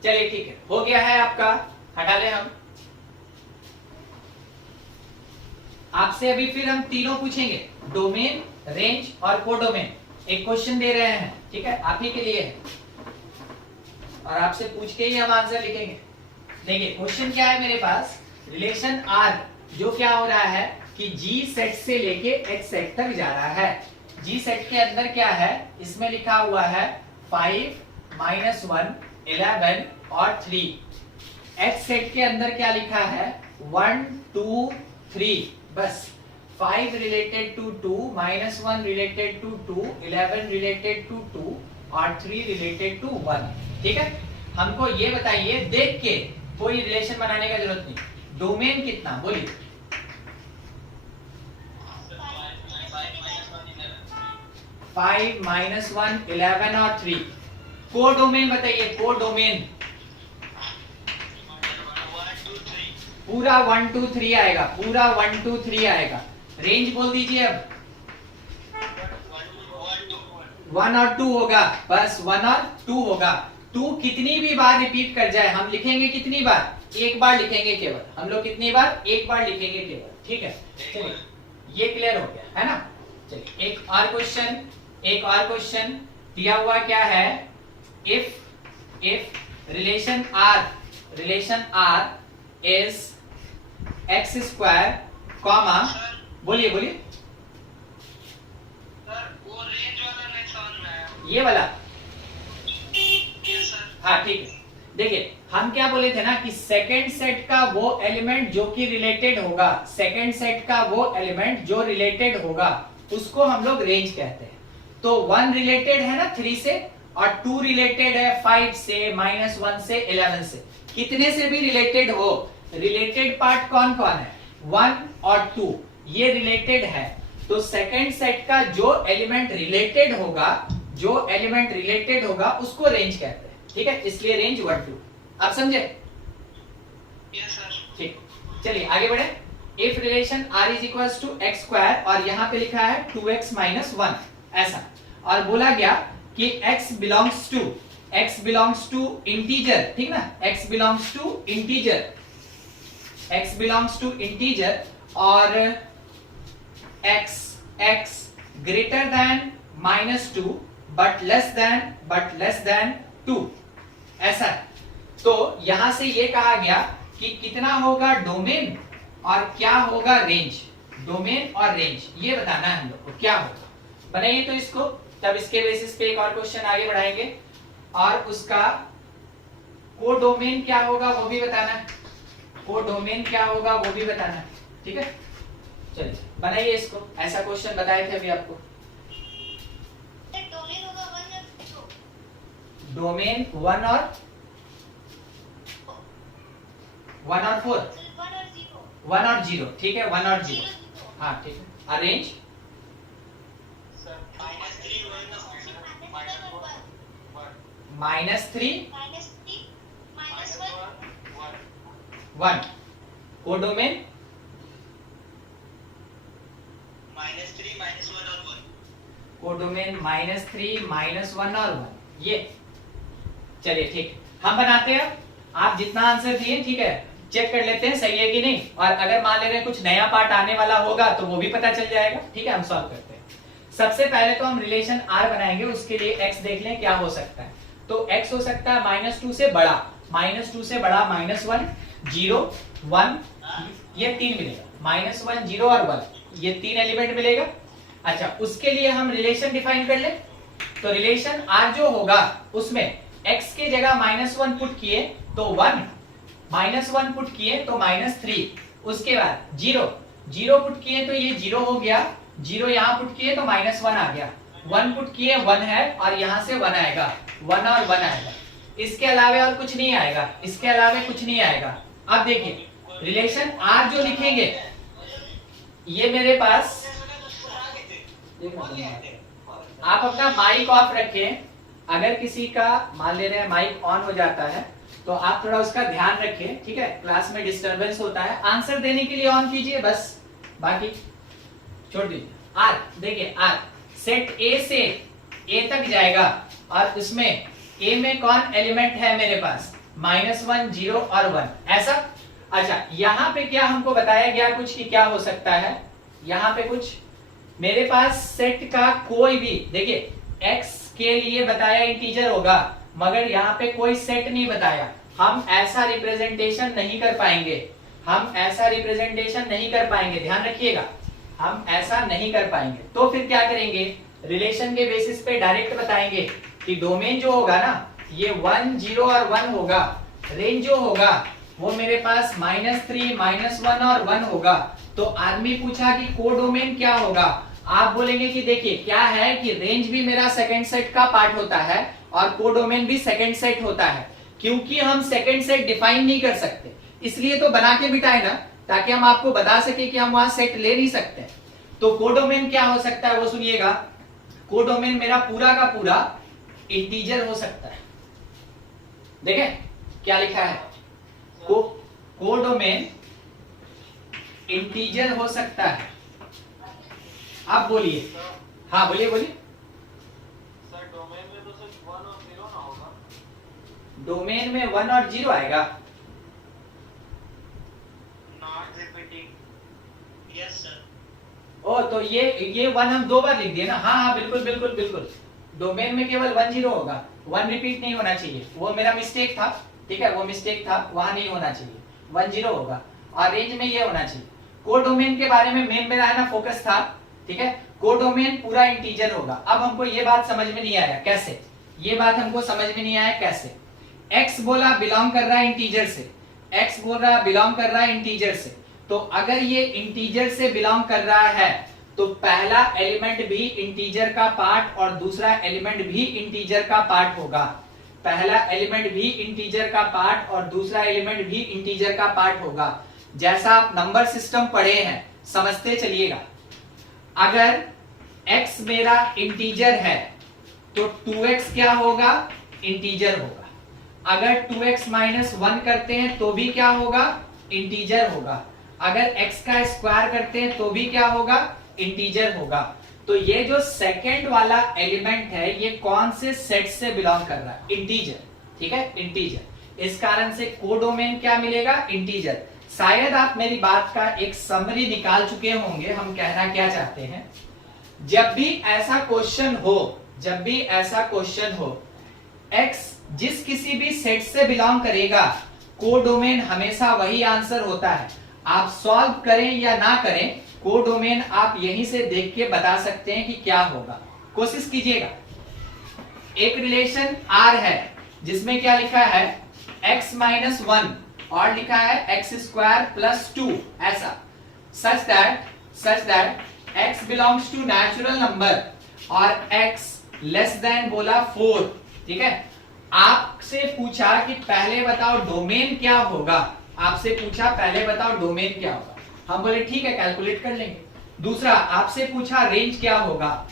चलिए ठीक है, हो गया है आपका, हटा ले हम। आपसे अभी फिर हम तीनों पूछेंगे, डोमेन, रेंज और कोडोमेन। एक क्वेश्चन दे रहे हैं, ठीक है, आप ही के लिए है, और आपसे पूछ के ही हम आंसर लिखेंगे। देखिए क्वेश्चन क्या है मेरे पास, रिलेशन आर जो क्या हो रहा है कि जी सेट से लेके एच सेट तक जा रहा है। जी सेट के अंदर क्या है, इसमें लिखा हुआ है 5 -1 11 और 3। एच सेट के अंदर क्या लिखा है 1 2 3। बस 5 related to 2, -1 related to 2, 11 related to 2 और 3 रिलेटेड टू 1। ठीक है, हमको ये बताइए देख के, कोई रिलेशन बनाने का जरूरत नहीं। डोमेन कितना बोलिए? 5 -1 11 और 3। कोडोमेन बताइए, कोडोमेन पूरा 1 2 3 आएगा, पूरा 1 2 3 आएगा। रेंज बोल दीजिए अब। 1 और 2 होगा, बस 1 और 2 होगा। 2 कितनी भी बार रिपीट कर जाए हम लिखेंगे कितनी बार, एक बार लिखेंगे केवल। हम लोग कितनी बार, एक बार लिखेंगे केवल। ठीक है, चलिए ये क्लियर हो गया है ना। चलिए एक और क्वेश्चन दिया हुआ क्या है, if relation R is x square comma, बोलिए सर वो रेंज वाला नहीं समझ में आया। ये वाला, यस सर। हाँ ठीक है। देखिए हम क्या बोले थे ना कि सेकंड सेट का वो एलिमेंट जो कि रिलेटेड होगा, सेकंड सेट का वो एलिमेंट जो रिलेटेड होगा उसको हम लोग रेंज कहते हैं। तो 1 रिलेटेड है ना 3 से, और 2 रिलेटेड है 5 से, -1 से 11 से। कितने से भी रिलेटेड हो, रिलेटेड पार्ट कौन कौन है, 1 और 2 ये रिलेटेड है। तो सेकंड सेट का जो एलिमेंट रिलेटेड होगा उसको रेंज कहते हैं, ठीक है। इसलिए रेंज 1 2, आप समझे? Yes sir. ठीक, चलिए आगे बढ़े। If relation R is equals to X square, और यहाँ पे लिखा है 2x - 1 ऐसा, और बोला गया कि x बिलोंग्स टू इंटीजर, ठीक ना, x बिलोंग्स टू इंटीजर और x greater than -2 but less then 2 ऐसा है। तो यहां से ये कहा गया कि कितना होगा डोमेन और क्या होगा रेंज, डोमेन और रेंज ये बताना है हम लोग को क्या होगा। बनाइए तो इसको, तब इसके बेसिस पे एक और क्वेश्चन आगे बढ़ाएंगे, और उसका कोडोमेन क्या होगा वो भी बताना है, ठीक है। चलिए बनाइए इसको, ऐसा क्वेश्चन बताए थे अभी आपको। डोमेन 1 और 4, 1 और 0, ठीक है, 1 और 0, हाँ ठीक है। अरेंज सर -3 1, कोडोमेन -3 -1 और 1। कोडोमेन -3 -1 और 1, ये चलिए ठीक, हम बनाते हैं। आप जितना आंसर दिए ठीक है, चेक कर लेते हैं सही है कि नहीं, और अगर मान ले रहे हैं कुछ नया पार्ट आने वाला होगा तो वो भी पता चल जाएगा, ठीक है। हम सॉल्व करते हैं। सबसे पहले तो हम रिलेशन R बनाएंगे, उसके लिए x देख लें क्या हो सकता है। तो x हो सकता है -2 से बड़ा, -1 0 1, ये 3 मिलेगा, -1 0 और 1, ये 3 एलिमेंट मिलेगा। अच्छा, उसके लिए हम रिलेशन डिफाइन कर ले। तो रिलेशन R जो होगा उसमें x के जगह -1 पुट किए तो 1, -1 पुट किए तो -3, उसके बाद 0 पुट किए तो ये 0 हो गया, 0 यहाँ पुट किए तो -1 आ गया, 1 पुट किए 1 है और यहाँ से 1 आएगा, 1 और 1 आएगा, इसके अलावे और कुछ नहीं आएगा, इसके अलावे कुछ नहीं आएगा। अब देखिए रिलेशन R जो लिखेंगे, ये मेरे पास, आप अपना माइक ऑफ रखें, अगर किसी का मान ले रहे हैं माइक ऑन हो जाता है तो आप थोड़ा उसका ध्यान रखें, ठीक है। क्लास में डिस्टरबेंस होता है, आंसर देने के लिए ऑन कीजिए बस, बाकी छोड़ दीजिए। आर देखिए, आर सेट ए से ए तक जाएगा, और उसमें ए में कौन एलिमेंट है मेरे पास, -1 0 और 1 ऐसा। अच्छा, यहाँ पे क्या हमको बताया गया कुछ कि क्या हो सकता है, यहाँ पे कुछ मेरे पास सेट का कोई भी, देखिए x के लिए बताया इंटीजर होगा, मगर यहाँ पे कोई सेट नहीं बताया। हम ऐसा रिप्रेजेंटेशन नहीं कर पाएंगे, ध्यान रखिएगा, हम ऐसा नहीं कर पाएंगे। तो फिर क्या करेंगे, रिलेशन के बेसिस पे डायरेक्ट बताएंगे कि डोमेन जो होगा ना ये 1 0 और 1 होगा, रेंज जो होगा वो मेरे पास -3 -1 और 1 होगा। तो आदमी पूछा कि कोडोमेन क्या होगा, आप बोलेंगे कि देखिए क्या है कि रेंज भी मेरा सेकंड सेट का पार्ट होता है और कोडोमेन भी सेकंड सेट होता है। क्योंकि हम सेकंड सेट डिफाइन नहीं कर सकते, इसलिए तो बना के बिठाए ना, ताकि हम आपको बता सके कि हम वहां सेट ले नहीं सकते। तो कोडोमेन क्या हो सकता है वो सुनिएगा, कोडोमेन मेरा पूरा का पूरा इंटीजर हो सकता है। देखें क्या लिखा है, कोडोमेन इंटीजर हो सकता है। आप बोलिए, हाँ बोलिए सर डोमेन में तो सिर्फ 1 और 0 ना होगा, डोमेन में 1 और 0 आएगा, नॉट रिपीटिंग। Yes sir. ओ तो ये 1 हम 2 बार लिख दिए ना। हाँ हाँ बिल्कुल बिल्कुल बिल्कुल। डोमेन में केवल 1 0 होगा, 1 रिपीट नहीं होना चाहिए। वो मेरा मिस्टेक था, ठीक है, वो मिस्टेक था, वहां नहीं होना चाहिए, 1 0 होगा। और रेंज में ये होना चाहिए। कोडोमेन के बारे में मेन मेरा है ना फोकस था, ठीक है। कोडोमेन पूरा इंटीजर होगा। अब हमको ये बात समझ में नहीं आया कैसे, ये बात हमको समझ में नहीं आया कैसे। x बोला बिलोंग कर रहा है इंटीजर से, x बोल रहा है बिलोंग कर रहा है इंटीजर से। तो अगर ये इंटीजर से बिलोंग कर रहा है तो पहला एलिमेंट भी इंटीजर का पार्ट और दूसरा एलिमेंट भी इंटीजर का पार्ट होगा। पहला एलिमेंट भी इंटीजर का पार्ट और दूसरा एलिमेंट भी इंटीजर का पार्ट होगा। जैसा आप नंबर सिस्टम पढ़े हैं समझते चलिएगा। अगर x मेरा इंटीजर है तो 2x क्या होगा, इंटीजर होगा। अगर 2x माइनस 1 करते हैं तो भी क्या होगा, इंटीजर होगा। अगर x का स्क्वायर करते हैं तो भी क्या होगा, इंटीजर होगा। तो ये जो सेकंड वाला एलिमेंट है ये कौन से सेट से बिलोंग कर रहा है, इंटीजर, ठीक है, इंटीजर। इस कारण से कोडोमेन क्या मिलेगा, इंटीजर। शायद आप मेरी बात का एक समरी निकाल चुके होंगे हम कहना क्या चाहते हैं। जब भी ऐसा क्वेश्चन हो, जब भी ऐसा क्वेश्चन हो, x जिस किसी भी सेट से बिलोंग करेगा कोडोमेन हमेशा वही आंसर होता है। आप सॉल्व करें या ना करें, कोडोमेन आप यहीं से देख के बता सकते हैं कि क्या होगा। कोशिश कीजिएगा। एक रिलेशन R है जिसमें क्या लिखा है, x माइनस 1 और लिखा है x स्क्वायर प्लस 2, ऐसा such that x belongs to natural number और x लेस देन बोला 4, ठीक है। आपसे पूछा कि पहले बताओ डोमेन क्या होगा, आपसे पूछा पहले बताओ डोमेन क्या होगा, हम बोले ठीक है कैलकुलेट कर लेंगे। दूसरा आपसे पूछा रेंज क्या होगा,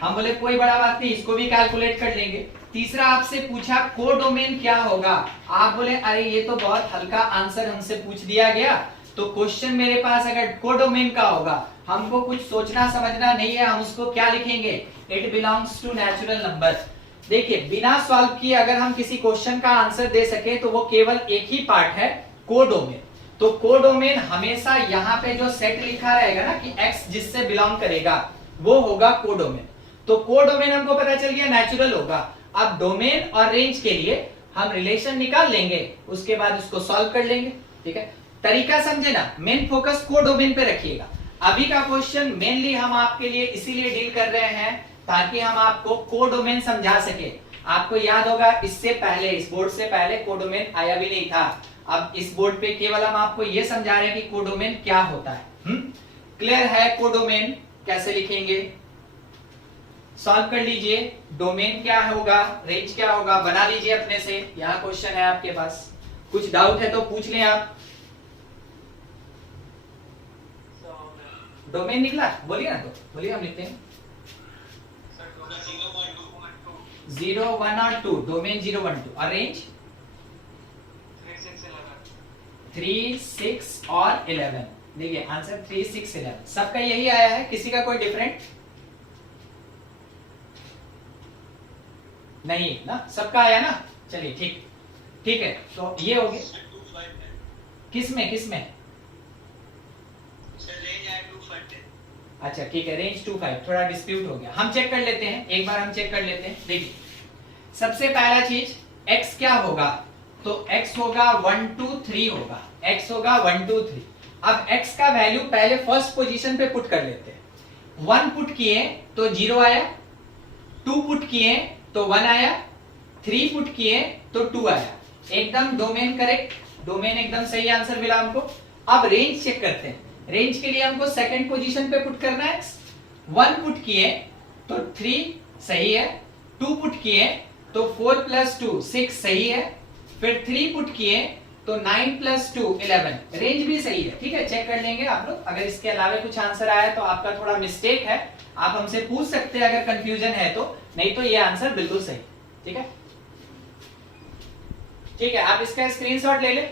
हम बोले कोई बड़ा बात नहीं, इसको भी कैलकुलेट कर लेंगे। तीसरा आपसे पूछा कोडोमेन क्या होगा, आप बोले अरे ये तो बहुत हल्का आंसर हमसे पूछ दिया गया, तो क्वेश्चन मेरे पास अगर कोडोमेन का होगा हमको कुछ सोचना समझना नहीं है, हम उसको क्या लिखेंगे, it belongs to natural number. देखिए बिना सॉल्व किए अगर हम किसी क्वेश्चन का आंसर दे सके तो वो केवल एक ही पार्ट है, कोडोमेन। तो कोडोमेन हमेशा यहाँ पे जो सेट लिखा रहेगा ना कि x जिससे बिलोंग करेगा वो होगा कोडोमेन। तो कोडोमेन हमको पता चल गया नेचुरल होगा। अब डोमेन और रेंज के लिए हम रिलेशन निकाल लेंगे, उसके बाद उसको सॉल्व कर लेंगे, ठीक है। तरीका समझे ना, मेन फोकस कोडोमेन पे रखिएगा। अभी का क्वेश्चन मेनली हम आपके लिए इसीलिए डील कर रहे हैं ताकि हम आपको कोडोमेन समझा सके। आपको याद होगा इससे पहले, इस बोर्ड से पहले कोडोमेन आया भी नहीं था। अब इस बोर्ड पे केवल हम आपको ये समझा रहे हैं कि कोडोमेन क्या होता है। क्लियर है कोडोमेन कैसे लिखेंगे, सॉल्व कर लीजिए। डोमेन क्या होगा, रेंज क्या होगा, बना लीजिए अपने से। यहाँ क्वेश्चन है आपके पास, कुछ डाउट है तो पूछ लें आप। डोमेन निकला, बोलिए ना, तो बोलिए हम लिखते हैं 0 1 और 2, डोमेन 0 1 2 और रेंज 3 6 और 11। देखिए आंसर 3 6 11 सबका यही आया है, किसी का कोई डिफरेंट नहीं ना, सबका आया ना। चलिए ठीक, ठीक है। तो ये हो गया, किसमें किसमें, अच्छा ठीक है, रेंज 2 5, थोड़ा डिस्प्यूट हो गया, हम चेक कर लेते हैं, एक बार हम चेक कर लेते हैं। देखिए सबसे पहला चीज x क्या होगा, तो x होगा 1 2 3 होगा, x होगा 1 2 3। अब x का वैल्यू पहले फर्स्ट पोजीशन पे पुट कर लेते हैं। 1 पुट किए तो 0 आया, 2 पुट किए तो 1 आया, 3 पुट किए तो 2 आया। एकदम डोमेन करेक्ट, डोमेन एकदम सही आंसर मिला हमको। अब रेंज चेक करते हैं। रेंज के लिए हमको सेकंड पोजीशन पे पुट करना है। 1 पुट किए तो 3 सही है, 2 पुट किए तो 4 + 2 6 सही है, फिर 3 पुट किए तो 9 + 2 11, रेंज भी सही है, ठीक है। चेक कर लेंगे आप लोग, अगर इसके अलावा कुछ आंसर आया तो आपका थोड़ा मिस्टेक है, आप हमसे पूछ सकते हैं अगर कंफ्यूजन है तो, नहीं तो ये आंसर बिल्कुल सही, ठीक है। ठीक है, आप इसका स्क्रीनशॉट ले ले।